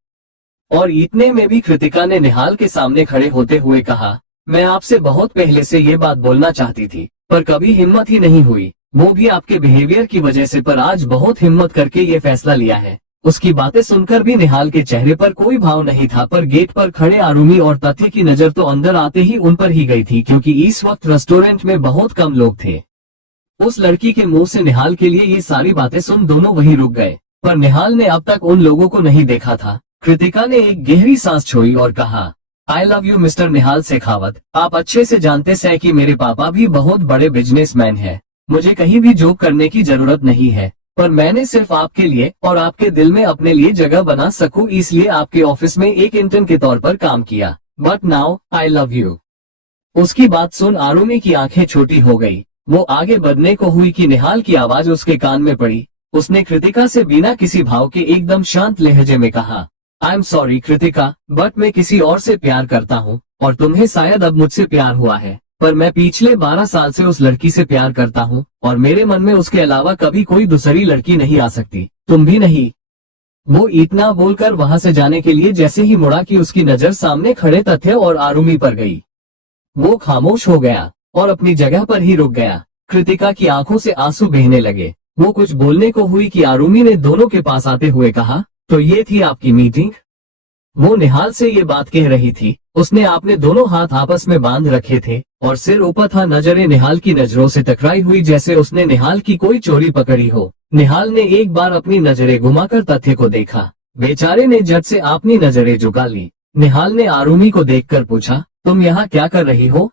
और इतने में भी कृतिका ने निहाल के सामने खड़े होते हुए कहा, मैं आपसे बहुत पहले से ये बात बोलना चाहती थी पर कभी हिम्मत ही नहीं हुई, वो भी आपके बिहेवियर की वजह से, पर आज बहुत हिम्मत करके ये फैसला लिया है। उसकी बातें सुनकर भी निहाल के चेहरे पर कोई भाव नहीं था, पर गेट पर खड़े आरुमी और तथ्य की नजर तो अंदर आते ही उन पर ही गई थी, क्योंकि इस वक्त रेस्टोरेंट में बहुत कम लोग थे। उस लड़की के मुंह से निहाल के लिए ये सारी बातें सुन दोनों वहीं रुक गए, पर निहाल ने अब तक उन लोगों को नहीं देखा था। कृतिका ने एक गहरी सांस छोड़ी और कहा, आई लव यू मिस्टर निहाल शेखावत। आप अच्छे से जानते हैं कि मेरे पापा भी बहुत बड़े बिजनेसमैन हैं। मुझे कहीं भी जॉब करने की जरूरत नहीं है। पर मैंने सिर्फ आपके लिए और आपके दिल में अपने लिए जगह बना सकूं इसलिए आपके ऑफिस में एक इंटर्न के तौर पर काम किया। But now I love you. उसकी बात सुन आरुमी की आंखें छोटी हो गई। वो आगे बढ़ने को हुई कि निहाल की आवाज उसके कान में पड़ी। उसने कृतिका से बिना किसी भाव के एकदम शांत लहजे में कहा, I am sorry Kritika, but मैं किसी और से प्यार करता हूँ और तुम्हें शायद अब मुझसे प्यार हुआ है, पर मैं पिछले 12 साल से उस लड़की से प्यार करता हूँ और मेरे मन में उसके अलावा कभी कोई दूसरी लड़की नहीं आ सकती, तुम भी नहीं। वो इतना बोलकर वहां से जाने के लिए जैसे ही मुड़ा कि उसकी नजर सामने खड़े तथ्य और आरुमी पर गई। वो खामोश हो गया और अपनी जगह पर ही रुक गया। कृतिका की आंखों से आंसू बहने लगे। वो कुछ बोलने को हुई कि आरुमी ने दोनों के पास आते हुए कहा, तो ये थी आपकी मीटिंग? वो निहाल से ये बात कह रही थी। उसने अपने दोनों हाथ आपस में बांध रखे थे और सिर ऊपर था। नजरें निहाल की नजरों से टकराई हुई जैसे उसने निहाल की कोई चोरी पकड़ी हो। निहाल ने एक बार अपनी नजरें घुमाकर तथ्य को देखा। बेचारे ने झट से अपनी नजरें झुका ली। निहाल ने आरुमी को देखकर पूछा, तुम यहाँ क्या कर रही हो?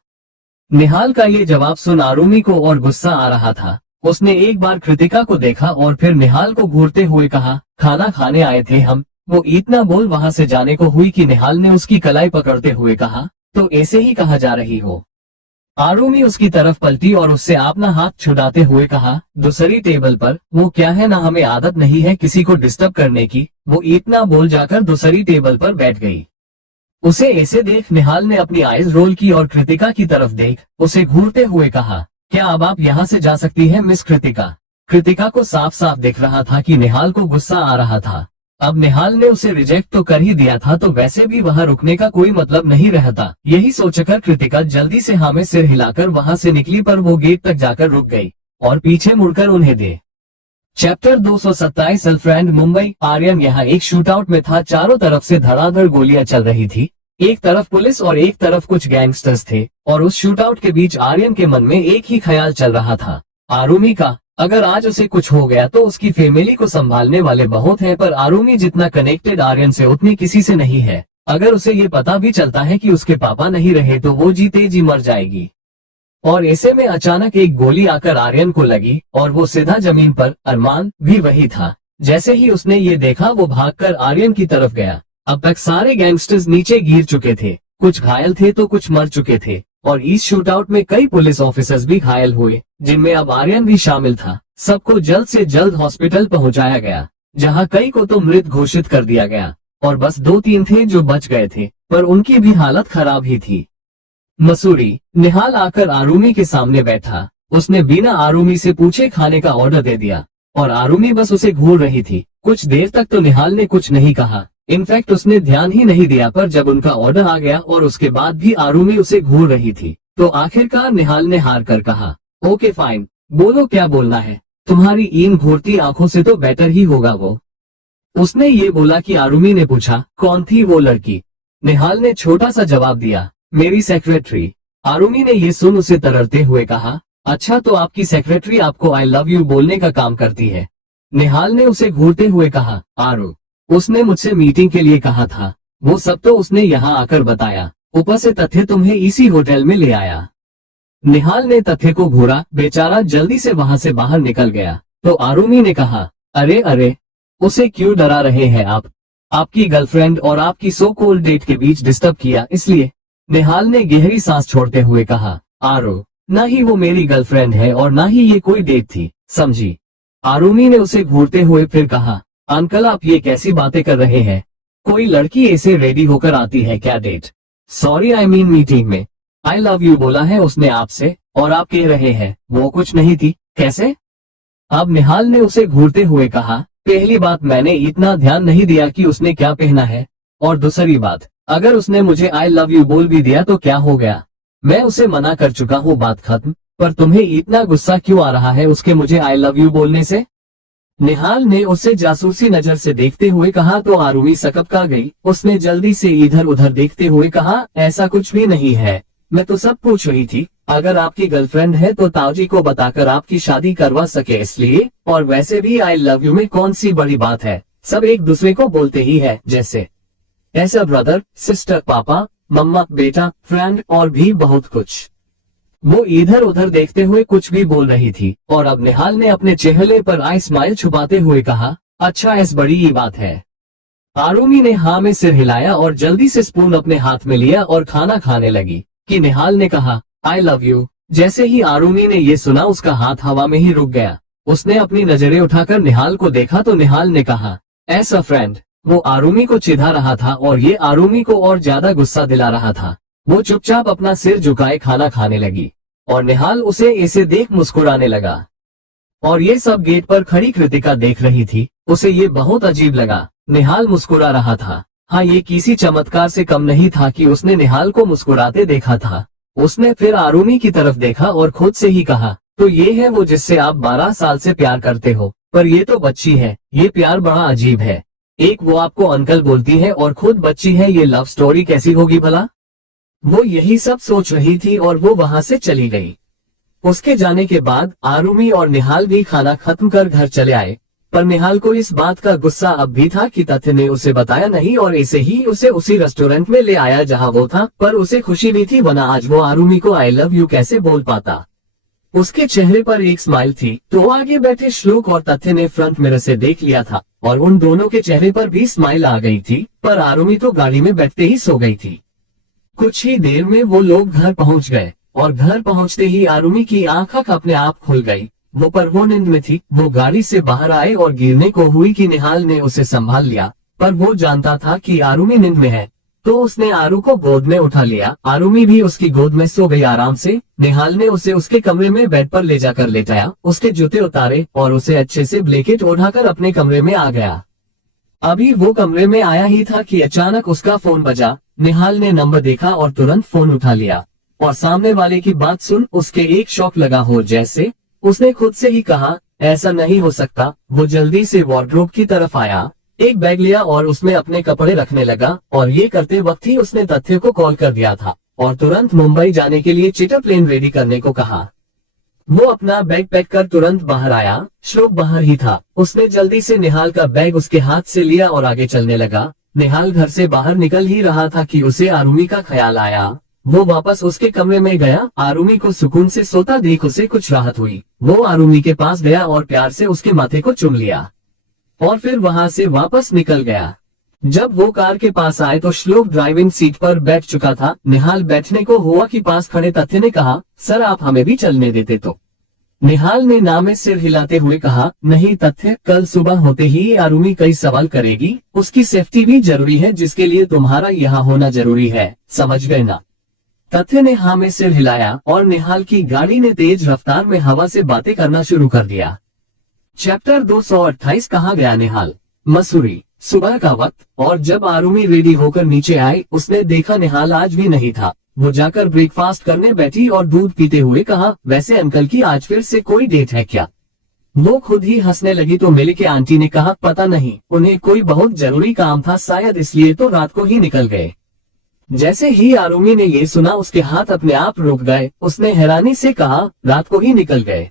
निहाल का ये जवाब सुन आरुमी को और गुस्सा आ रहा था। उसने एक बार कृतिका को देखा और फिर निहाल को घूरते हुए कहा, खाना खाने आए थे हम। वो इतना बोल वहां से जाने को हुई कि निहाल ने उसकी कलाई पकड़ते हुए कहा, तो ऐसे ही कहा जा रही हो? आरुमी उसकी तरफ पलटी और उससे अपना हाथ छुड़ाते हुए कहा, दूसरी टेबल पर। वो क्या है ना, हमें आदत नहीं है किसी को डिस्टर्ब करने की। वो इतना बोल जाकर दूसरी टेबल पर बैठ गई। उसे ऐसे देख निहाल ने अपनी आईज रोल की और कृतिका की तरफ देख उसे घूरते हुए कहा, क्या अब आप यहाँ से जा सकती हैं मिस कृतिका? कृतिका को साफ साफ दिख रहा था कि निहाल को गुस्सा आ रहा था। अब निहाल ने उसे रिजेक्ट तो कर ही दिया था तो वैसे भी वहां रुकने का कोई मतलब नहीं रहता। यही सोचकर कृतिका जल्दी से हाँ में सिर हिलाकर वहां से निकली, पर वो गेट तक जाकर रुक गई और पीछे मुड़कर उन्हें दे। चैप्टर 227 अलफ्रेंड मुंबई। आर्यन यहाँ एक शूटआउट में था। चारों तरफ से धड़ाधड़ गोलियां चल रही थी। एक तरफ पुलिस और एक तरफ कुछ गैंगस्टर्स थे और उस शूटआउट के बीच आर्यन के मन में एक ही ख्याल चल रहा था, आरुमी का। अगर आज उसे कुछ हो गया तो उसकी फैमिली को संभालने वाले बहुत हैं, पर आरुमी जितना कनेक्टेड आर्यन से उतनी किसी से नहीं है। अगर उसे ये पता भी चलता है कि उसके पापा नहीं रहे तो वो जीते जी मर जाएगी। और ऐसे में अचानक एक गोली आकर आर्यन को लगी और वो सीधा जमीन पर। अरमान भी वही था। जैसे ही उसने ये देखा वो भागकर आर्यन की तरफ गया। अब तक सारे गैंगस्टर्स नीचे गिर चुके थे, कुछ घायल थे तो कुछ मर चुके थे और इस शूटआउट में कई पुलिस ऑफिसर्स भी घायल हुए, जिनमें अब आर्यन भी शामिल था। सबको जल्द से जल्द हॉस्पिटल पहुंचाया गया, जहां कई को तो मृत घोषित कर दिया गया और बस 2-3 थे जो बच गए थे, पर उनकी भी हालत खराब ही थी। मसूरी। निहाल आकर आरुमी के सामने बैठा। उसने बिना आरुमी से पूछे खाने का ऑर्डर दे दिया और आरुमी बस उसे घूर रही थी। कुछ देर तक तो निहाल ने कुछ नहीं कहा, इनफैक्ट उसने ध्यान ही नहीं दिया, पर जब उनका ऑर्डर आ गया और उसके बाद भी आरुमी उसे घूर रही थी तो आखिरकार निहाल ने हार कर कहा, ओके फाइन, बोलो क्या बोलना है। तुम्हारी इन घूरती आंखों से तो बेटर ही होगा वो। उसने ये बोला कि आरुमी ने पूछा, कौन थी वो लड़की? निहाल ने छोटा सा जवाब दिया, मेरी सेक्रेटरी। आरुमी ने ये सुन उसे तररते हुए कहा, अच्छा तो आपकी सेक्रेटरी आपको आई लव यू बोलने का काम करती है? निहाल ने उसे घूरते हुए कहा, आरु, उसने मुझसे मीटिंग के लिए कहा था, वो सब तो उसने यहाँ आकर बताया, ऊपर से तथ्य तुम्हें इसी होटल में ले आया। निहाल ने तथ्य को घूरा। बेचारा जल्दी से वहां से बाहर निकल गया तो आरुमी ने कहा, अरे अरे, उसे क्यों डरा रहे हैं आप? आपकी गर्लफ्रेंड और आपकी सो कॉल्ड डेट के बीच डिस्टर्ब किया इसलिए? निहाल ने गहरी सांस छोड़ते हुए कहा, आरो, ना ही वो मेरी गर्लफ्रेंड है और ना ही ये कोई डेट थी, समझी? आरुमी ने उसे घूरते हुए फिर कहा, अंकल आप ये कैसी बातें कर रहे हैं? कोई लड़की ऐसे रेडी होकर आती है क्या date? Sorry I mean meeting में आई लव यू बोला है उसने आपसे और आप कह रहे हैं वो कुछ नहीं थी, कैसे? अब निहाल ने उसे घूरते हुए कहा, पहली बात मैंने इतना ध्यान नहीं दिया कि उसने क्या पहना है, और दूसरी बात अगर उसने मुझे आई लव यू बोल भी दिया तो क्या हो गया? मैं उसे मना कर चुका हूँ, बात खत्म। पर तुम्हें इतना गुस्सा क्यों आ रहा है उसके मुझे आई लव यू बोलने से? निहाल ने उसे जासूसी नजर से देखते हुए कहा तो आरुमी सकपका गई। उसने जल्दी से इधर उधर देखते हुए कहा, ऐसा कुछ भी नहीं है, मैं तो सब पूछ रही थी अगर आपकी गर्लफ्रेंड है तो ताऊजी को बताकर आपकी शादी करवा सके इसलिए, और वैसे भी आई लव यू में कौन सी बड़ी बात है, सब एक दूसरे को बोलते ही है, जैसे ऐसा ब्रदर सिस्टर पापा मम्मा बेटा फ्रेंड और भी बहुत कुछ। वो इधर उधर देखते हुए कुछ भी बोल रही थी और अब निहाल ने अपने चेहरे पर आई स्माइल छुपाते हुए कहा, अच्छा ऐसी बड़ी ही बात है। आरुमी ने हाँ में सिर हिलाया और जल्दी से स्पून अपने हाथ में लिया और खाना खाने लगी कि निहाल ने कहा, आई लव यू। जैसे ही आरुमी ने ये सुना उसका हाथ हवा में ही रुक गया। उसने अपनी नजरें उठाकर निहाल को देखा तो निहाल ने कहा, एज अ फ्रेंड। वो आरुमी को चिढ़ा रहा था और ये आरुमी को और ज्यादा गुस्सा दिला रहा था। वो चुपचाप अपना सिर झुकाए खाना खाने लगी और निहाल उसे ऐसे देख मुस्कुराने लगा। और ये सब गेट पर खड़ी कृतिका देख रही थी। उसे ये बहुत अजीब लगा। निहाल मुस्कुरा रहा था। हाँ, ये किसी चमत्कार से कम नहीं था कि उसने निहाल को मुस्कुराते देखा था। उसने फिर आरुमी की तरफ देखा और खुद से ही कहा, तो ये है वो जिससे आप 12 साल से प्यार करते हो, पर ये तो बच्ची है। ये प्यार बड़ा अजीब है। एक वो आपको अंकल बोलती है और खुद बच्ची है, ये लव स्टोरी कैसी होगी भला। वो यही सब सोच रही थी और वो वहां से चली गई। उसके जाने के बाद आरुमी और निहाल भी खाना खत्म कर घर चले आए, पर निहाल को इस बात का गुस्सा अब भी था कि तथ्य ने उसे बताया नहीं और ऐसे ही उसे उसी रेस्टोरेंट में ले आया जहां वो था। पर उसे खुशी भी थी, वरना आज वो आरुमी को आई लव यू कैसे बोल पाता। उसके चेहरे पर एक स्माइल थी। तो आगे बैठे श्लोक और तथ्य ने फ्रंट मिरर से देख लिया था और उन दोनों के चेहरे पर भी स्माइल आ गई थी, पर आरुमी तो गाड़ी में बैठते ही सो गई थी। कुछ ही देर में वो लोग घर पहुंच गए और घर पहुंचते ही आरुमी की आंख अपने आप खुल गई। वो नींद में थी। वो गाड़ी से बाहर आए और गिरने को हुई कि निहाल ने उसे संभाल लिया, पर वो जानता था कि आरुमी नींद में है, तो उसने आरू को गोद में उठा लिया। आरुमी भी उसकी गोद में सो गई आराम से। निहाल ने उसे उसके कमरे में बेड पर ले जाकर लेटाया, उसके जूते उतारे और उसे अच्छे से ब्लैंकेट ओढ़ाकर अपने कमरे में आ गया। अभी वो कमरे में आया ही था कि अचानक उसका फोन बजा। निहाल ने नंबर देखा और तुरंत फोन उठा लिया और सामने वाले की बात सुन उसके एक शॉक लगा हो जैसे। उसने खुद से ही कहा, ऐसा नहीं हो सकता। वो जल्दी से वार्डरोब की तरफ आया, एक बैग लिया और उसमें अपने कपड़े रखने लगा और ये करते वक्त ही उसने तथ्य को कॉल कर दिया था और तुरंत मुंबई जाने के लिए चीटर प्लेन रेडी करने को कहा। वो अपना बैग पैक कर तुरंत बाहर आया। श्लोक बाहर ही था। उसने जल्दी से निहाल का बैग उसके हाथ से लिया और आगे चलने लगा। निहाल घर से बाहर निकल ही रहा था कि उसे आरुमी का ख्याल आया। वो वापस उसके कमरे में गया। आरुमी को सुकून से सोता देख उसे कुछ राहत हुई। वो आरुमी के पास गया और प्यार से उसके माथे को चूम लिया और फिर वहां से वापस निकल गया। जब वो कार के पास आए तो श्लोक ड्राइविंग सीट पर बैठ चुका था। निहाल बैठने को हुआ कि पास खड़े तथ्य ने कहा, सर आप हमें भी चलने देते तो। निहाल ने ना में सिर हिलाते हुए कहा, नहीं तथ्य, कल सुबह होते ही आरुमी कई सवाल करेगी। उसकी सेफ्टी भी जरूरी है, जिसके लिए तुम्हारा यहाँ होना जरूरी है, समझ गए ना। तथ्य ने हाँ में सिर हिलाया और निहाल की गाड़ी ने तेज रफ्तार में हवा से बातें करना शुरू कर दिया। चैप्टर 228 कहा गया निहाल। मसूरी, सुबह का वक्त, और जब आरुमी रेडी होकर नीचे आई उसने देखा निहाल आज भी नहीं था। वो जाकर ब्रेकफास्ट करने बैठी और दूध पीते हुए कहा, वैसे अंकल की आज फिर से कोई डेट है क्या। वो खुद ही हंसने लगी तो मिली के आंटी ने कहा, पता नहीं, उन्हें कोई बहुत जरूरी काम था शायद, इसलिए तो रात को ही निकल गए। जैसे ही आरुमी ने ये सुना उसके हाथ अपने आप रुक गए। उसने हैरानी से कहा, रात को ही निकल गए,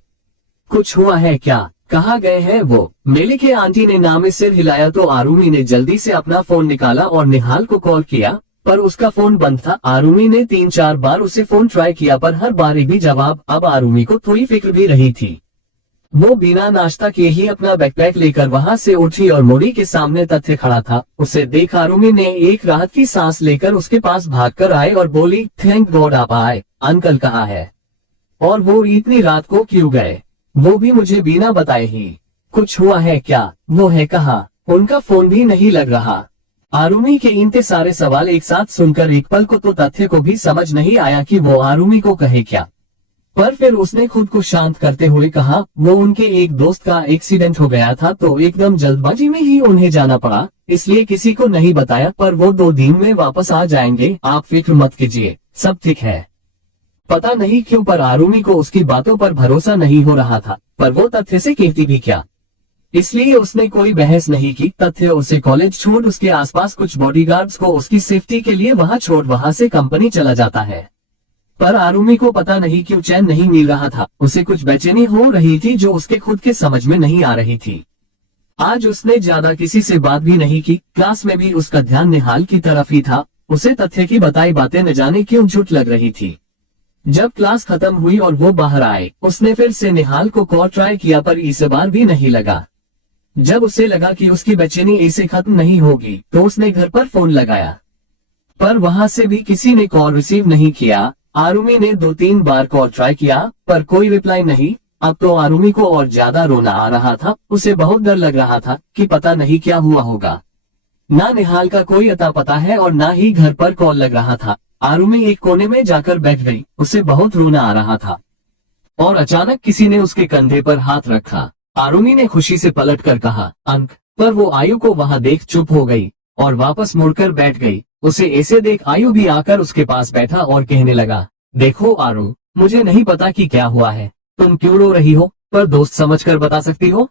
कुछ हुआ है क्या, कहाँ गए हैं वो। मेलिके आंटी ने ना में सिर हिलाया तो आरुमी ने जल्दी से अपना फोन निकाला और निहाल को कॉल किया, पर उसका फोन बंद था। आरुमी ने 3-4 बार उसे फोन ट्राई किया पर हर बार एक भी जवाब। अब आरुमी को थोड़ी फिक्र भी रही थी। वो बिना नाश्ता किए ही अपना बैकपैक लेकर वहां से उठी और मोड़ी के सामने तथ्य खड़ा था। उसे देख आरुमी ने एक राहत की सांस लेकर उसके पास भागकर आए और बोली, थैंक गॉड आप आए। अंकल कहाँ है और वो इतनी रात को क्यों गए, वो भी मुझे बिना बताए ही। कुछ हुआ है क्या, वो है कहाँ, उनका फोन भी नहीं लग रहा। आरुमी के इतने सारे सवाल एक साथ सुनकर एक पल को तो तथ्य को भी समझ नहीं आया कि वो आरुमी को कहे क्या, पर फिर उसने खुद को शांत करते हुए कहा, वो उनके एक दोस्त का एक्सीडेंट हो गया था तो एकदम जल्दबाजी में ही उन्हें जाना पड़ा, इसलिए किसी को नहीं बताया, पर वो 2 दिन में वापस आ जाएंगे, आप फिक्र मत कीजिए, सब ठीक है। पता नहीं क्यों पर आरुमी को उसकी बातों पर भरोसा नहीं हो रहा था, पर वो तथ्य से कहती भी क्या, इसलिए उसने कोई बहस नहीं की। तथ्य उसे कॉलेज छोड़ उसके आसपास कुछ बॉडीगार्ड्स को उसकी सेफ्टी के लिए वहां छोड़ वहां से कंपनी चला जाता है, पर आरुमी को पता नहीं क्यों चैन नहीं मिल रहा था। उसे कुछ बेचैनी हो रही थी जो उसके खुद के समझ में नहीं आ रही थी। आज उसने ज्यादा किसी से बात भी नहीं की। क्लास में भी उसका ध्यान निहाल की तरफ ही था। उसे तथ्य की बताई बातें न जाने क्यों झूठ लग रही थी। जब क्लास खत्म हुई और वो बाहर आए, उसने फिर से निहाल को कॉल ट्राई किया पर इस बार भी नहीं लगा। जब उसे लगा कि उसकी बेचैनी ऐसे खत्म नहीं होगी तो उसने घर पर फोन लगाया, पर वहां से भी किसी ने कॉल रिसीव नहीं किया। आरुमी ने 2-3 बार कॉल ट्राई किया पर कोई रिप्लाई नहीं। अब तो आरुमी को और ज्यादा रोना आ रहा था। उसे बहुत डर लग रहा था कि पता नहीं क्या हुआ होगा। ना निहाल का कोई अता पता है और ना ही घर पर कॉल लग रहा था। आरुमी एक कोने में जाकर बैठ गई। उसे बहुत रोना आ रहा था और अचानक किसी ने उसके कंधे पर हाथ रखा। आरुमी ने खुशी से पलट कर कहा, अंक, पर वो आयु को वहां देख चुप हो गई और वापस मुड़कर बैठ गई। उसे ऐसे देख आयु भी आकर उसके पास बैठा और कहने लगा, देखो आरु, मुझे नहीं पता कि क्या हुआ है, तुम क्यों रो रही हो, पर दोस्त समझकर बता सकती हो।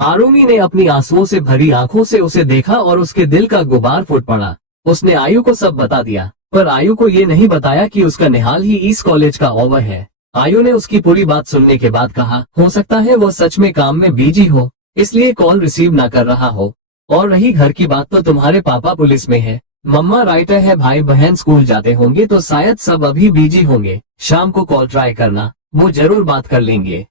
आरुमी ने अपनी आंसुओं से भरी आंखों से उसे देखा और उसके दिल का गुबार फूट पड़ा। उसने आयु को सब बता दिया, पर आयु को ये नहीं बताया कि उसका निहाल ही इस कॉलेज का ओवर है। आयु ने उसकी पूरी बात सुनने के बाद कहा, हो सकता है वो सच में काम में बिजी हो, इसलिए कॉल रिसीव ना कर रहा हो। और रही घर की बात, तो तुम्हारे पापा पुलिस में है, मम्मा राइटर है, भाई बहन स्कूल जाते होंगे, तो शायद सब अभी बिजी होंगे। शाम को कॉल ट्राई करना, वो जरूर बात कर लेंगे।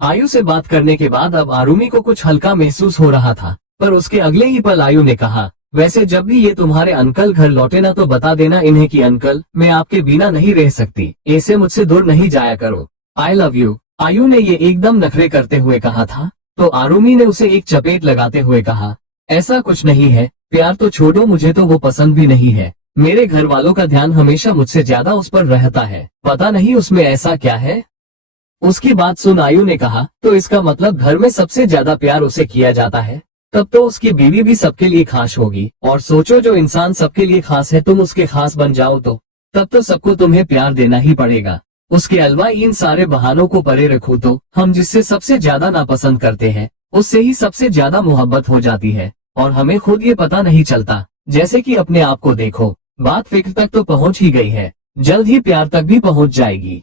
आयु से बात करने के बाद अब आरुमी को कुछ हल्का महसूस हो रहा था, पर उसके अगले ही पल आयु ने कहा, वैसे जब भी ये तुम्हारे अंकल घर लौटे ना तो बता देना इन्हें कि अंकल, मैं आपके बिना नहीं रह सकती, ऐसे मुझसे दूर नहीं जाया करो, आई लव यू। आयु ने ये एकदम नखरे करते हुए कहा था, तो आरुमी ने उसे एक चपेट लगाते हुए कहा, ऐसा कुछ नहीं है, प्यार तो छोड़ो, मुझे तो वो पसंद भी नहीं है। मेरे घर वालों का ध्यान हमेशा मुझसे ज्यादा उस पर रहता है, पता नहीं उसमें ऐसा क्या है। उसकी बात सुन आयु ने कहा, तो इसका मतलब घर में सबसे ज्यादा प्यार उसे किया जाता है, तब तो उसकी बीवी भी सबके लिए खास होगी। और सोचो, जो इंसान सबके लिए खास है तुम उसके खास बन जाओ तो तब तो सबको तुम्हें प्यार देना ही पड़ेगा। उसके अलावा इन सारे बहानों को परे रखो तो हम जिससे सबसे ज्यादा नापसंद करते हैं उससे ही सबसे ज्यादा मोहब्बत हो जाती है, और हमें खुद ये पता नहीं चलता। जैसे कि अपने आप को देखो, बात फिक्र तक तो पहुंच ही गई है, जल्द ही प्यार तक भी पहुंच जाएगी।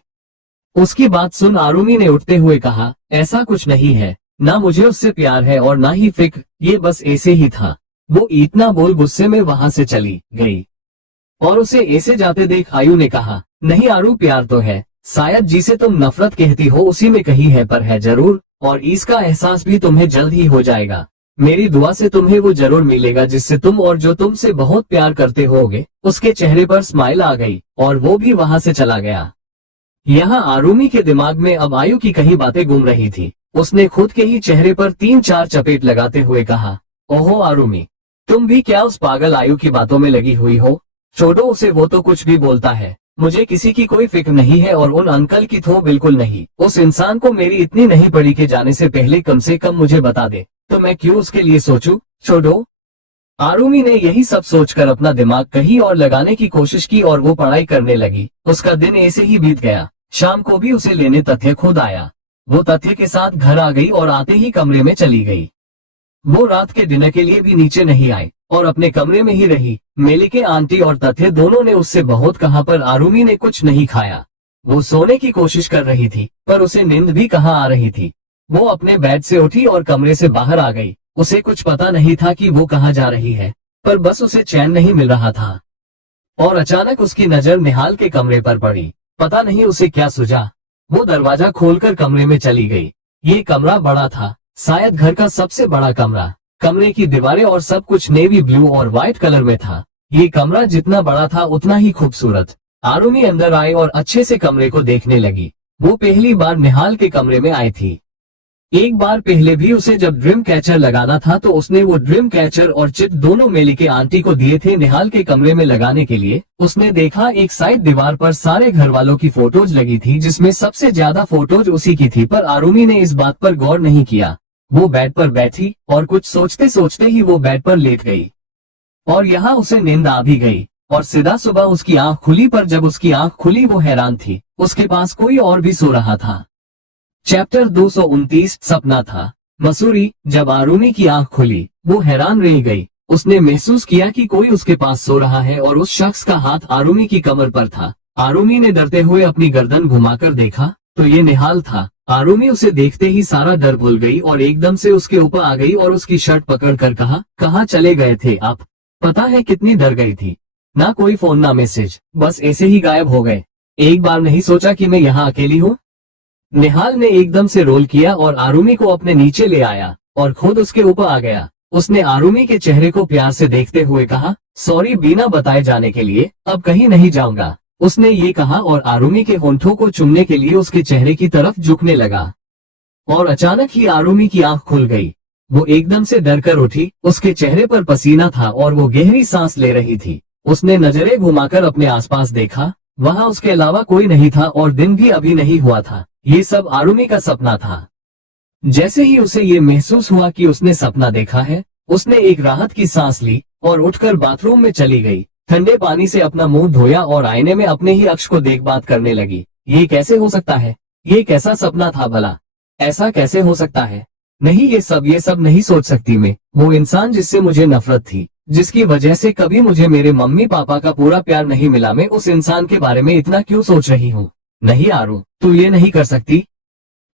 उसकी बात सुन आरुमी ने उठते हुए कहा, ऐसा कुछ नहीं है, ना मुझे उससे प्यार है और ना ही फिक्र, ये बस ऐसे ही था। वो इतना बोल गुस्से में वहां से चली गई और उसे ऐसे जाते देख आयु ने कहा, नहीं आरु, प्यार तो है, शायद जिसे तुम नफरत कहती हो उसी में कहीं है, पर है जरूर, और इसका एहसास भी तुम्हें जल्द ही हो जाएगा। मेरी दुआ से तुम्हें वो जरूर मिलेगा जिससे तुम और जो तुमसे बहुत प्यार करते होगे। उसके चेहरे पर स्माइल आ गई और वो भी वहां से चला गया। यहाँ आरुमी के दिमाग में अब आयु की कई बातें घूम रही थी। उसने खुद के ही चेहरे पर 3-4 चपेट लगाते हुए कहा, ओहो आरुमी, तुम भी क्या उस पागल आयु की बातों में लगी हुई हो। छोड़ो उसे, वो तो कुछ भी बोलता है, मुझे किसी की कोई फिक्र नहीं है और उन अंकल की तो बिल्कुल नहीं। उस इंसान को मेरी इतनी नहीं पड़ी कि जाने से पहले कम से कम मुझे बता दे, तो मैं क्यों उसके लिए सोचूं। छोड़ो। आरुमी ने यही सब सोचकर अपना दिमाग कहीं और लगाने की कोशिश की और वो पढ़ाई करने लगी। उसका दिन ऐसे ही बीत गया। शाम को भी उसे लेने तथ्य खुद आया। वो तथ्य के साथ घर आ गई और आते ही कमरे में चली गई। वो रात के डिनर के लिए भी नीचे नहीं आई और अपने कमरे में ही रही। मेलिके आंटी और तथ्य दोनों ने उससे बहुत कहा, पर आरुमी ने कुछ नहीं खाया। वो सोने की कोशिश कर रही थी, पर उसे नींद भी कहाँ आ रही थी। वो अपने बेड से उठी और कमरे से बाहर आ गई। उसे कुछ पता नहीं था कि वो कहाँ जा रही है, पर बस उसे चैन नहीं मिल रहा था। और अचानक उसकी नजर निहाल के कमरे पर पड़ी। पता नहीं उसे क्या सूझा, वो दरवाजा खोलकर कमरे में चली गई। ये कमरा बड़ा था, शायद घर का सबसे बड़ा कमरा। कमरे की दीवारें और सब कुछ नेवी ब्लू और व्हाइट कलर में था। ये कमरा जितना बड़ा था उतना ही खूबसूरत। आरुमी अंदर आई और अच्छे से कमरे को देखने लगी। वो पहली बार निहाल के कमरे में आई थी। एक बार पहले भी उसे जब ड्रीम कैचर लगाना था तो उसने वो ड्रीम कैचर और चिप दोनों मेलिके आंटी को दिए थे निहाल के कमरे में लगाने के लिए। उसने देखा एक साइड दीवार पर सारे घर वालों की फोटोज लगी थी, जिसमें सबसे ज्यादा फोटोज उसी की थी, पर आरुमी ने इस बात पर गौर नहीं किया। वो बेड पर बैठी और कुछ सोचते सोचते ही वो बेड पर लेट गई और यहाँ उसे नींद आ भी गई। और सीधा सुबह उसकी आंख खुली, पर जब उसकी आंख खुली वो हैरान थी, उसके पास कोई और भी सो रहा था। चैप्टर 229 सपना था। मसूरी। जब आरुमी की आंख खुली वो हैरान रह गई। उसने महसूस किया कि कोई उसके पास सो रहा है और उस शख्स का हाथ आरुमी की कमर पर था। आरुमी ने डरते हुए अपनी गर्दन घुमाकर देखा तो ये निहाल था। आरुमी उसे देखते ही सारा डर भूल गई और एकदम से उसके ऊपर आ गई और उसकी शर्ट पकड़कर कहा, कहाँ चले गए थे आप। पता है कितनी डर गई थी। ना कोई फोन ना मैसेज, बस ऐसे ही गायब हो गए। एक बार नहीं सोचा कि मैं यहाँ अकेली हूँ? निहाल ने एकदम से रोल किया और आरुमी को अपने नीचे ले आया और खुद उसके ऊपर आ गया। उसने आरुमी के चेहरे को प्यार से देखते हुए कहा, सॉरी बिना बताए जाने के लिए, अब कहीं नहीं जाऊंगा। उसने ये कहा और आरुमी के होंठों को चूमने के लिए उसके चेहरे की तरफ झुकने लगा। और अचानक ही आरुमी की आंख खुल गई। वो एकदम से डर कर उठी, उसके चेहरे पर पसीना था और वो गहरी सांस ले रही थी। उसने नजरें घुमाकर अपने आसपास देखा, वहां उसके अलावा कोई नहीं था और दिन भी अभी नहीं हुआ था। ये सब आरुमी का सपना था। जैसे ही उसे ये महसूस हुआ कि उसने सपना देखा है, उसने एक राहत की सांस ली और उठकर बाथरूम में चली गई। ठंडे पानी से अपना मुंह धोया और आईने में अपने ही अक्ष को देख बात करने लगी। ये कैसे हो सकता है? ये कैसा सपना था भला? ऐसा कैसे हो सकता है? नहीं, ये सब नहीं सोच सकती मैं। वो इंसान जिससे मुझे नफरत थी, जिसकी वजह से कभी मुझे मेरे मम्मी पापा का पूरा प्यार नहीं मिला, मैं उस इंसान के बारे में इतना क्यों सोच रही हूँ? नहीं आरू, तू ये नहीं कर सकती।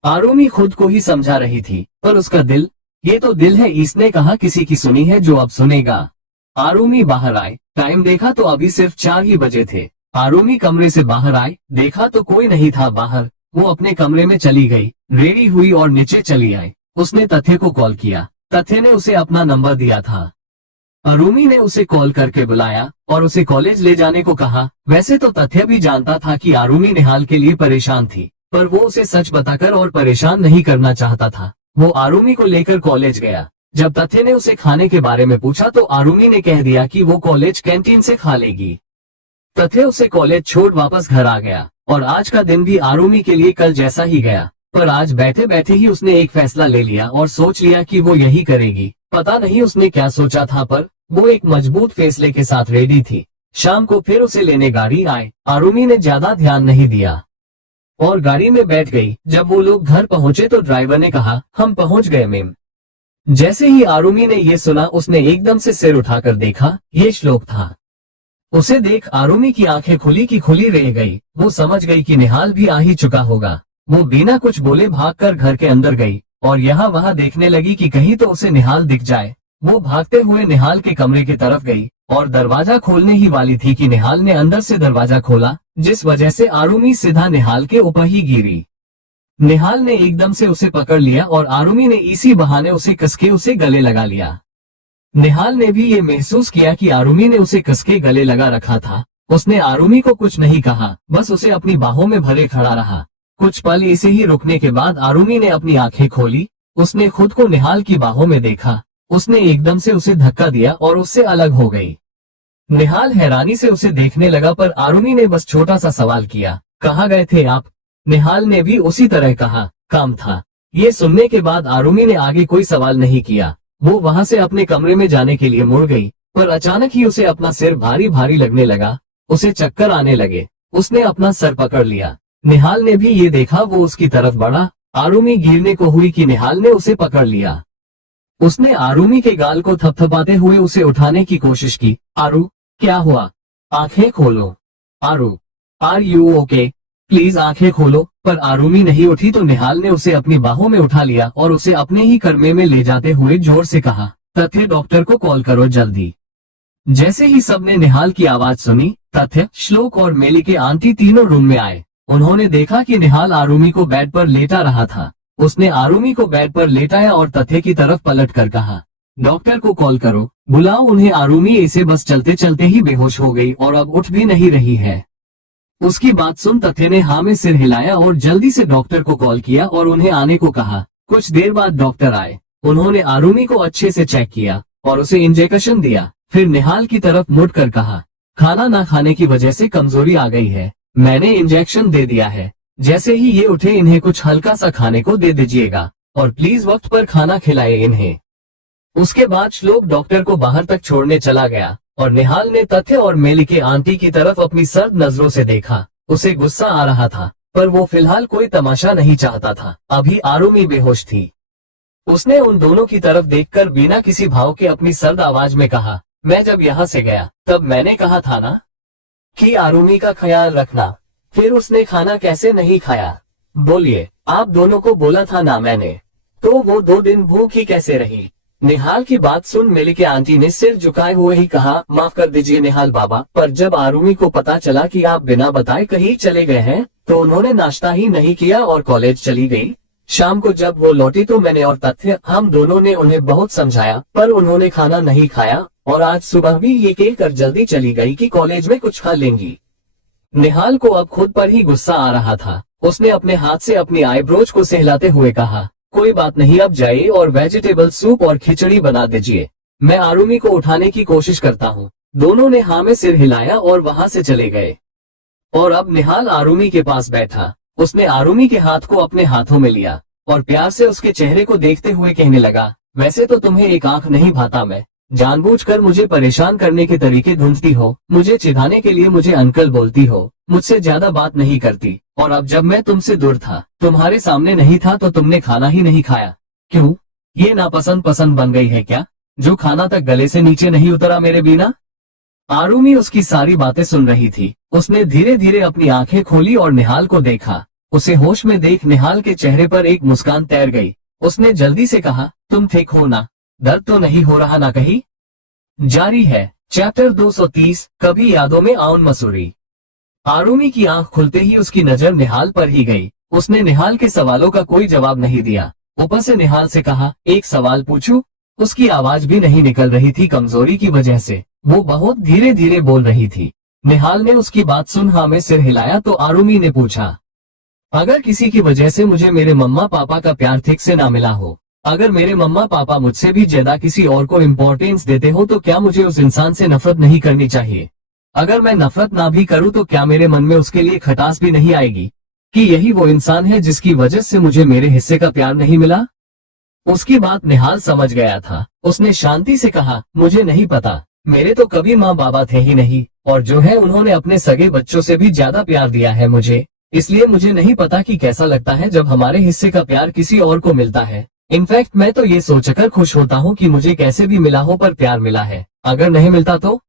आरुमी खुद को ही समझा रही थी, पर उसका दिल, ये तो दिल है, इसने कहा किसी की सुनी है जो अब सुनेगा। आरुमी बाहर आए, टाइम देखा तो अभी सिर्फ 4 ही बजे थे। आरुमी कमरे से बाहर आए, देखा तो कोई नहीं था बाहर। वो अपने कमरे में चली गई, रेडी हुई और नीचे चली आई। उसने तथ्य को कॉल किया। तथ्य ने उसे अपना नंबर दिया था। आरुमी ने उसे कॉल करके बुलाया और उसे कॉलेज ले जाने को कहा। वैसे तो तथ्य भी जानता था कि आरुमी निहाल के लिए परेशान थी, पर वो उसे सच बताकर और परेशान नहीं करना चाहता था। वो आरुमी को लेकर कॉलेज गया। जब तथ्य ने उसे खाने के बारे में पूछा तो आरुमी ने कह दिया कि वो कॉलेज कैंटीन से खा लेगी। तथ्य उसे कॉलेज छोड़ वापस घर आ गया और आज का दिन भी आरुमी के लिए कल जैसा ही गया। पर आज बैठे बैठे ही उसने एक फैसला ले लिया और सोच लिया कि वो यही करेगी। पता नहीं उसने क्या सोचा था, पर वो एक मजबूत फैसले के साथ रेडी थी। शाम को फिर उसे लेने गाड़ी आए। आरुमी ने ज्यादा ध्यान नहीं दिया और गाड़ी में बैठ गई। जब वो लोग घर पहुंचे तो ड्राइवर ने कहा, हम पहुंच गए मैम। जैसे ही आरुमी ने ये सुना, उसने एकदम से सिर उठाकर देखा, ये श्लोक था। उसे देख आरुमी की आंखें खुली की खुली रह गई। वो समझ गई कि निहाल भी आ ही चुका होगा। वो बिना कुछ बोले भागकर घर के अंदर गई और यहाँ वहाँ देखने लगी कि कहीं तो उसे निहाल दिख जाए। वो भागते हुए निहाल के कमरे की तरफ गई और दरवाजा खोलने ही वाली थी कि निहाल ने अंदर से दरवाजा खोला, जिस वजह से आरुमी सीधा निहाल के ऊपर ही गिरी। निहाल ने एकदम से उसे पकड़ लिया और आरुमी ने इसी बहाने उसे कसके उसे गले लगा लिया। निहाल ने भी ये महसूस किया कि आरुमी ने उसे कसके गले लगा रखा था। उसने आरुमी को कुछ नहीं कहा, बस उसे अपनी बाहों में भरे खड़ा रहा। कुछ पल इसे ही रुकने के बाद आरुमी ने अपनी आंखें खोली। उसने खुद को निहाल की बाहों में देखा। उसने एकदम से उसे धक्का दिया और उससे अलग हो गई। निहाल हैरानी से उसे देखने लगा, पर आरुमी ने बस छोटा सा सवाल किया, कहाँ गए थे आप? निहाल ने भी उसी तरह कहा, काम था। ये सुनने के बाद आरुमी ने आगे कोई सवाल नहीं किया। वो वहां से अपने कमरे में जाने के लिए मुड़ गई, पर अचानक ही उसे अपना सिर भारी भारी लगने लगा। उसे चक्कर आने लगे। उसने अपना सर पकड़ लिया। निहाल ने भी ये देखा, वो उसकी तरफ बढ़ा। आरुमी गिरने को हुई कि निहाल ने उसे पकड़ लिया। उसने आरुमी के गाल को थपथपाते हुए उसे उठाने की कोशिश की। आरू, क्या हुआ? आंखें खोलो। आरू, आर यू ओके? प्लीज आंखें खोलो। पर आरुमी नहीं उठी तो निहाल ने उसे अपनी बाहों में उठा लिया और उसे अपने ही कमरे में ले जाते हुए जोर से कहा, तथ्य डॉक्टर को कॉल करो जल्दी। जैसे ही सबने निहाल की आवाज सुनी, तथ्य, श्लोक और मेली के आंटी तीनों रूम में आए। उन्होंने देखा कि निहाल आरुमी को बेड पर लेटा रहा था। उसने आरुमी को बेड पर लेटाया और तथ्य की तरफ पलट कर कहा, डॉक्टर को कॉल करो, बुलाओ उन्हें। आरुमी ऐसे बस चलते चलते ही बेहोश हो गई और अब उठ भी नहीं रही है। उसकी बात सुन तथ्य ने हाँ में सिर हिलाया और जल्दी से डॉक्टर को कॉल किया और उन्हें आने को कहा। कुछ देर बाद डॉक्टर आए। उन्होंने आरुमी को अच्छे से चेक किया और उसे इंजेक्शन दिया। फिर निहाल की तरफ मुड़कर कहा, खाना ना खाने की वजह से कमजोरी आ गई है, मैंने इंजेक्शन दे दिया है। जैसे ही ये उठे इन्हें कुछ हल्का सा खाने को दे दीजिएगा और प्लीज वक्त पर खाना खिलाए इन्हें। उसके बाद श्लोक डॉक्टर को बाहर तक छोड़ने चला गया और निहाल ने तथ्य और मेली के आंटी की तरफ अपनी सर्द नजरों से देखा। उसे गुस्सा आ रहा था, पर वो फिलहाल कोई तमाशा नहीं चाहता था। अभी आरुमी बेहोश थी। उसने उन दोनों की तरफ देखकर बिना किसी भाव के अपनी सर्द आवाज में कहा, मैं जब यहाँ से गया तब मैंने कहा था ना कि आरुमी का ख्याल रखना। फिर उसने खाना कैसे नहीं खाया? बोलिए, आप दोनों को बोला था ना मैंने। तो वो 2 दिन भूखी कैसे रही? निहाल की बात सुन मेलिके आंटी ने सिर झुकाए हुए ही कहा, माफ कर दीजिए निहाल बाबा, पर जब आरुमी को पता चला कि आप बिना बताए कहीं चले गए हैं तो उन्होंने नाश्ता ही नहीं किया और कॉलेज चली गई। शाम को जब वो लौटी तो मैंने और तथ्य हम दोनों ने उन्हें बहुत समझाया, पर उन्होंने खाना नहीं खाया और आज सुबह भी ये कहकर जल्दी चली गई कि कॉलेज में कुछ खा लेंगी। निहाल को अब खुद पर ही गुस्सा आ रहा था। उसने अपने हाथ से अपनी आईब्रोज को सहलाते हुए कहा, कोई बात नहीं, अब जाइए और वेजिटेबल सूप और खिचड़ी बना दीजिए, मैं आरुमी को उठाने की कोशिश करता हूँ। दोनों ने हाँ में सिर हिलाया और वहां से चले गए। और अब निहाल आरुमी के पास बैठा। उसने आरुमी के हाथ को अपने हाथों में लिया और प्यार से उसके चेहरे को देखते हुए कहने लगा, वैसे तो तुम्हें एक आंख नहीं भाता, मैं जानबूझकर मुझे परेशान करने के तरीके ढूंढती हो, मुझे चिढ़ाने के लिए मुझे अंकल बोलती हो, मुझसे ज्यादा बात नहीं करती, और अब जब मैं तुमसे दूर था, तुम्हारे सामने नहीं था तो तुमने खाना ही नहीं खाया। क्यों? ये नापसंद पसंद बन गई है क्या, जो खाना तक गले से नीचे नहीं उतरा मेरे बिना? आरुमी उसकी सारी बातें सुन रही थी। उसने धीरे धीरे अपनी आंखें खोली और निहाल को देखा। उसे होश में देख निहाल के चेहरे पर एक मुस्कान तैर गई। उसने जल्दी से कहा, तुम ठीक हो ना? दर्द तो नहीं हो रहा ना कहीं? जारी है चैप्टर 230, कभी यादों में आउन मसूरी। आरुमी की आंख खुलते ही उसकी नजर निहाल पर ही गई। उसने निहाल के सवालों का कोई जवाब नहीं दिया। ऊपर से निहाल से कहा, एक सवाल पूछूं? उसकी आवाज भी नहीं निकल रही थी कमजोरी की वजह से। वो बहुत धीरे धीरे बोल रही थी। निहाल ने उसकी बात सुन हाँ में सिर हिलाया तो आरुमी ने पूछा, अगर किसी की वजह से मुझे मेरे मम्मा पापा का प्यार ठीक से ना मिला हो, अगर मेरे मम्मा पापा मुझसे भी ज्यादा किसी और को इम्पोर्टेंस देते हो, तो क्या मुझे उस इंसान से नफरत नहीं करनी चाहिए? अगर मैं नफरत ना भी करूं तो क्या मेरे मन में उसके लिए खटास भी नहीं आएगी कि यही वो इंसान है जिसकी वजह से मुझे मेरे हिस्से का प्यार नहीं मिला? उसकी बात निहाल समझ गया था। उसने शांति से कहा, मुझे नहीं पता, मेरे तो कभी माँ बाबा थे ही नहीं, और जो है उन्होंने अपने सगे बच्चों से भी ज्यादा प्यार दिया है मुझे, इसलिए मुझे नहीं पता कि कैसा लगता है जब हमारे हिस्से का प्यार किसी और को मिलता है। इनफैक्ट मैं तो ये सोचकर खुश होता हूँ कि मुझे कैसे भी मिला हो पर प्यार मिला है, अगर नहीं मिलता तो?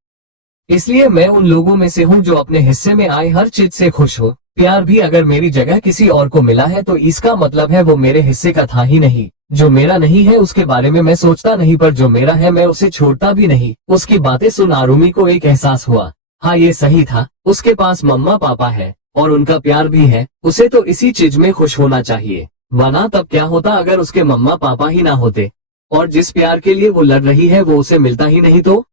इसलिए मैं उन लोगों में से हूँ जो अपने हिस्से में आए हर चीज से खुश हो। प्यार भी अगर मेरी जगह किसी और को मिला है तो इसका मतलब है वो मेरे हिस्से का था ही नहीं। जो मेरा नहीं है उसके बारे में मैं सोचता नहीं, पर जो मेरा है मैं उसे छोड़ता भी नहीं। उसकी बातें सुन आरुमी को एक एहसास हुआ, हाँ ये सही था, उसके पास मम्मा पापा है और उनका प्यार भी है, उसे तो इसी चीज में खुश होना चाहिए। वरना तब क्या होता अगर उसके मम्मा पापा ही ना होते और जिस प्यार के लिए वो लड़ रही है वो उसे मिलता ही नहीं तो?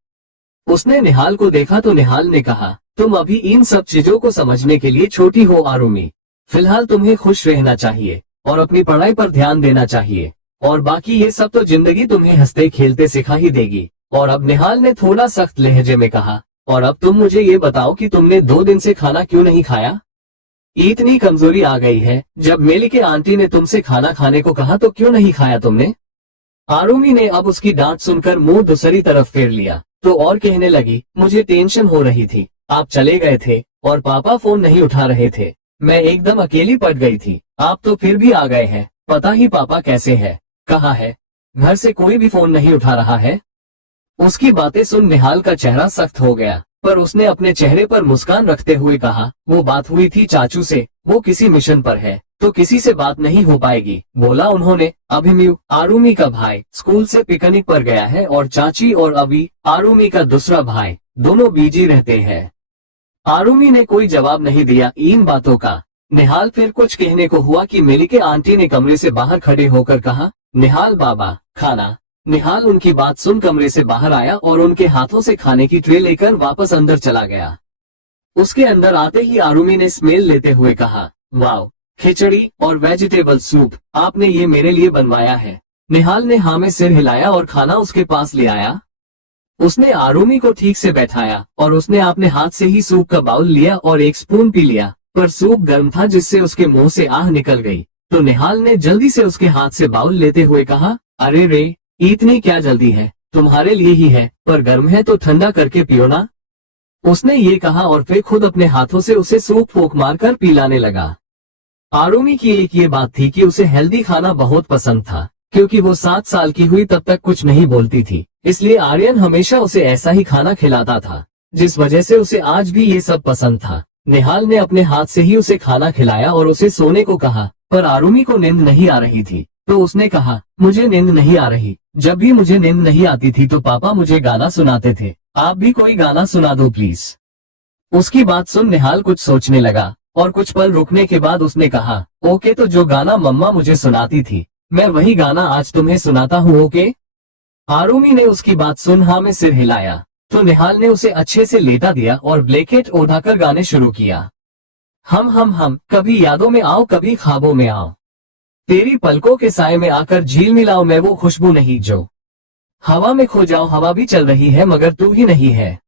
उसने निहाल को देखा तो निहाल ने कहा, तुम अभी इन सब चीजों को समझने के लिए छोटी हो आरुमी। फिलहाल तुम्हें खुश रहना चाहिए और अपनी पढ़ाई पर ध्यान देना चाहिए, और बाकी ये सब तो जिंदगी तुम्हें हंसते खेलते सिखा ही देगी। और अब निहाल ने थोड़ा सख्त लहजे में कहा, और अब तुम मुझे ये बताओ कि तुमने 2 दिन से खाना क्यों नहीं खाया? इतनी कमजोरी आ गई है, जब मेलिके आंटी ने तुमसे खाना खाने को कहा तो क्यों नहीं खाया तुमने? आरुमी ने अब उसकी डांट सुनकर मुंह दूसरी तरफ फेर लिया तो और कहने लगी, मुझे टेंशन हो रही थी, आप चले गए थे और पापा फोन नहीं उठा रहे थे, मैं एकदम अकेली पड़ गई थी। आप तो फिर भी आ गए हैं, पता ही पापा कैसे है, कहाँ है? घर से कोई भी फोन नहीं उठा रहा है। उसकी बातें सुन निहाल का चेहरा सख्त हो गया, पर उसने अपने चेहरे पर मुस्कान रखते हुए कहा, वो बात हुई थी चाचू से, वो किसी मिशन पर है तो किसी से बात नहीं हो पाएगी, बोला उन्होंने। अभिमन्यु आरुमी का भाई स्कूल से पिकनिक पर गया है और चाची और अभी आरुमी का दूसरा भाई दोनों बिजी रहते हैं। आरुमी ने कोई जवाब नहीं दिया इन बातों का। निहाल फिर कुछ कहने को हुआ कि मेलिके आंटी ने कमरे से बाहर खड़े होकर कहा, निहाल बाबा खाना। निहाल उनकी बात सुन कमरे से बाहर आया और उनके हाथों से खाने की ट्रे लेकर वापस अंदर चला गया। उसके अंदर आते ही आरुमी ने स्मेल लेते हुए कहा, वाह, खिचड़ी और वेजिटेबल सूप, आपने ये मेरे लिए बनवाया है? निहाल ने हाँ में सिर हिलाया और खाना उसके पास ले आया। उसने आरुमी को ठीक से बैठाया और उसने अपने हाथ से ही सूप का बाउल लिया और एक स्पून पी लिया, पर सूप गर्म था जिससे उसके मुंह से आह निकल गई। तो निहाल ने जल्दी से उसके हाथ से बाउल लेते हुए कहा, अरे रे, इतनी क्या जल्दी है? तुम्हारे लिए ही है, पर गर्म है तो ठंडा करके पियो ना। उसने ये कहा और फिर खुद अपने हाथों से उसे सूप फूंक मारकर पिलाने लगा। आरुमी की एक ये बात थी कि उसे हेल्दी खाना बहुत पसंद था। क्योंकि वो 7 साल की हुई तब तक कुछ नहीं बोलती थी, इसलिए आर्यन हमेशा उसे ऐसा ही खाना खिलाता था, जिस वजह से उसे आज भी ये सब पसंद था। निहाल ने अपने हाथ से ही उसे खाना खिलाया और उसे सोने को कहा, पर आरुमी को नींद नहीं आ रही थी। तो उसने कहा, मुझे नींद नहीं आ रही। जब भी मुझे नींद नहीं आती थी तो पापा मुझे गाना सुनाते थे। आप भी कोई गाना सुना दो प्लीज। उसकी बात सुन निहाल कुछ सोचने लगा और कुछ पल रुकने के बाद उसने कहा, ओके, तो जो गाना मम्मा मुझे सुनाती थी मैं वही गाना आज तुम्हें सुनाता हूँ, ओके। आरुमी ने उसकी बात सुन हाँ में सिर हिलाया। तो निहाल ने उसे अच्छे से लेटा दिया और ब्लैंकेट ओढ़ाकर गाने शुरू किया। हम कभी यादों में आओ कभी ख्वाबों में आओ, तेरी पलकों के साए में आकर झील मिलाओ, मैं वो खुशबू नहीं जो हवा में खो जाओ, हवा भी चल रही है मगर तू ही नहीं है।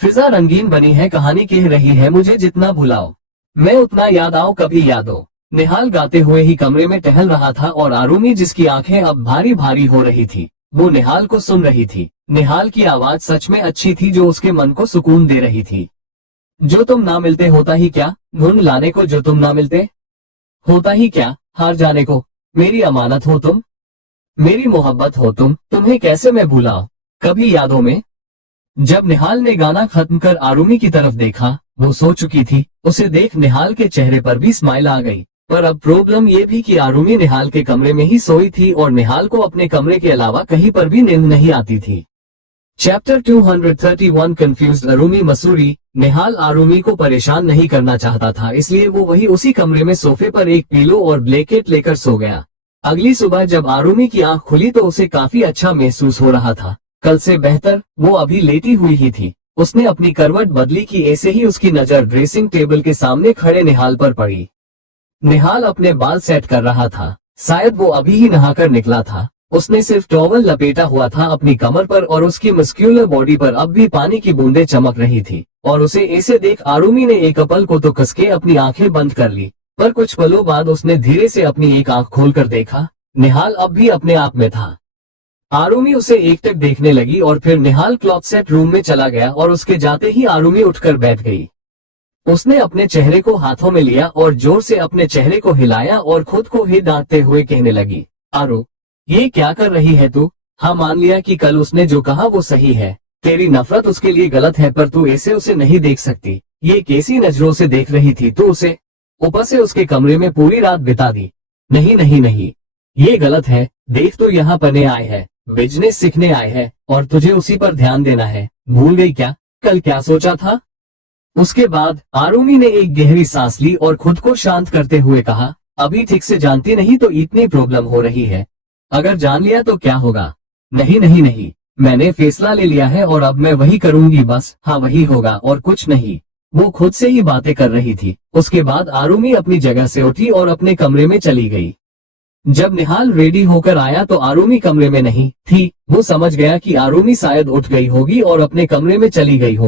फिजा रंगीन बनी है, कहानी कह रही है मुझे जितना भुलाओ, मैं उतना याद आओ कभी यादो। निहाल गाते हुए ही कमरे में टहल रहा था और आरुमी जिसकी आंखें अब भारी भारी हो रही थी वो निहाल को सुन रही थी। निहाल की आवाज सच में अच्छी थी जो उसके मन को सुकून दे रही थी। जो तुम ना मिलते होता ही क्या, ढूंढ लाने को जो तुम ना मिलते होता ही क्या, हार जाने को मेरी अमानत हो तुम, मेरी मोहब्बत हो तुम, तुम्हें कैसे मैं भूलाऊं कभी यादों में। जब निहाल ने गाना खत्म कर आरुमी की तरफ देखा वो सो चुकी थी। उसे देख निहाल के चेहरे पर भी स्माइल आ गई। पर अब प्रॉब्लम ये भी कि आरुमी निहाल के कमरे में ही सोई थी और निहाल को अपने कमरे के अलावा कहीं पर भी नींद नहीं आती थी। Chapter 231 confused Arumi Mussoorie. निहाल आरुमी को परेशान नहीं करना चाहता था इसलिए वो वही उसी कमरे में सोफे पर एक पिलो और ब्लैंकेट लेकर सो गया। अगली सुबह जब आरुमी की आंख खुली तो उसे काफी अच्छा महसूस हो रहा था, कल से बेहतर। वो अभी लेटी हुई ही थी। उसने अपनी करवट बदली कि ऐसे ही उसकी नजर ड्रेसिंग टेबल के सामने खड़े निहाल पर पड़ी। निहाल अपने बाल सेट कर रहा था, शायद वो अभी ही नहाकर निकला था। उसने सिर्फ टॉवल लपेटा हुआ था अपनी कमर पर और उसकी मस्क्यूलर बॉडी पर अब भी पानी की बूंदें चमक रही थी। और उसे ऐसे देख आरुमी ने एक पल को तो कसके अपनी आंखें बंद कर ली, पर कुछ पलों बाद उसने धीरे से अपनी एक आंख खोलकर देखा। निहाल अब भी अपने आप में था। आरुमी उसे एकटक देखने लगी और फिर निहाल क्लॉथ सेट रूम में चला गया और उसके जाते ही आरुमी उठकर बैठ गई। उसने अपने चेहरे को हाथों में लिया और जोर से अपने चेहरे को हिलाया और खुद को ही डांटते हुए कहने लगी, आरु ये क्या कर रही है तू। हाँ मान लिया कि कल उसने जो कहा वो सही है, तेरी नफरत उसके लिए गलत है, पर तू ऐसे उसे नहीं देख सकती। ये कैसी नजरों से देख रही थी तू उसे, ऊपर से उसके कमरे में पूरी रात बिता दी। नहीं नहीं नहीं, ये गलत है। देख तो यहाँ पढ़ने आए हैं, बिजनेस सीखने आए हैं और तुझे उसी पर ध्यान देना है। भूल गई क्या कल क्या सोचा था। उसके बाद आरुमी ने एक गहरी सांस ली और खुद को शांत करते हुए कहा, अभी ठीक से जानती नहीं तो इतनी प्रॉब्लम हो रही है, अगर जान लिया तो क्या होगा। नहीं नहीं नहीं, मैंने फैसला ले लिया है और अब मैं वही करूंगी, बस हाँ वही होगा और कुछ नहीं। वो खुद से ही बातें कर रही थी। उसके बाद आरुमी अपनी जगह से उठी और अपने कमरे में चली गई। जब निहाल रेडी होकर आया तो आरुमी कमरे में नहीं थी। वो समझ गया कि आरुमी शायद उठ गई होगी और अपने कमरे में चली गई हो।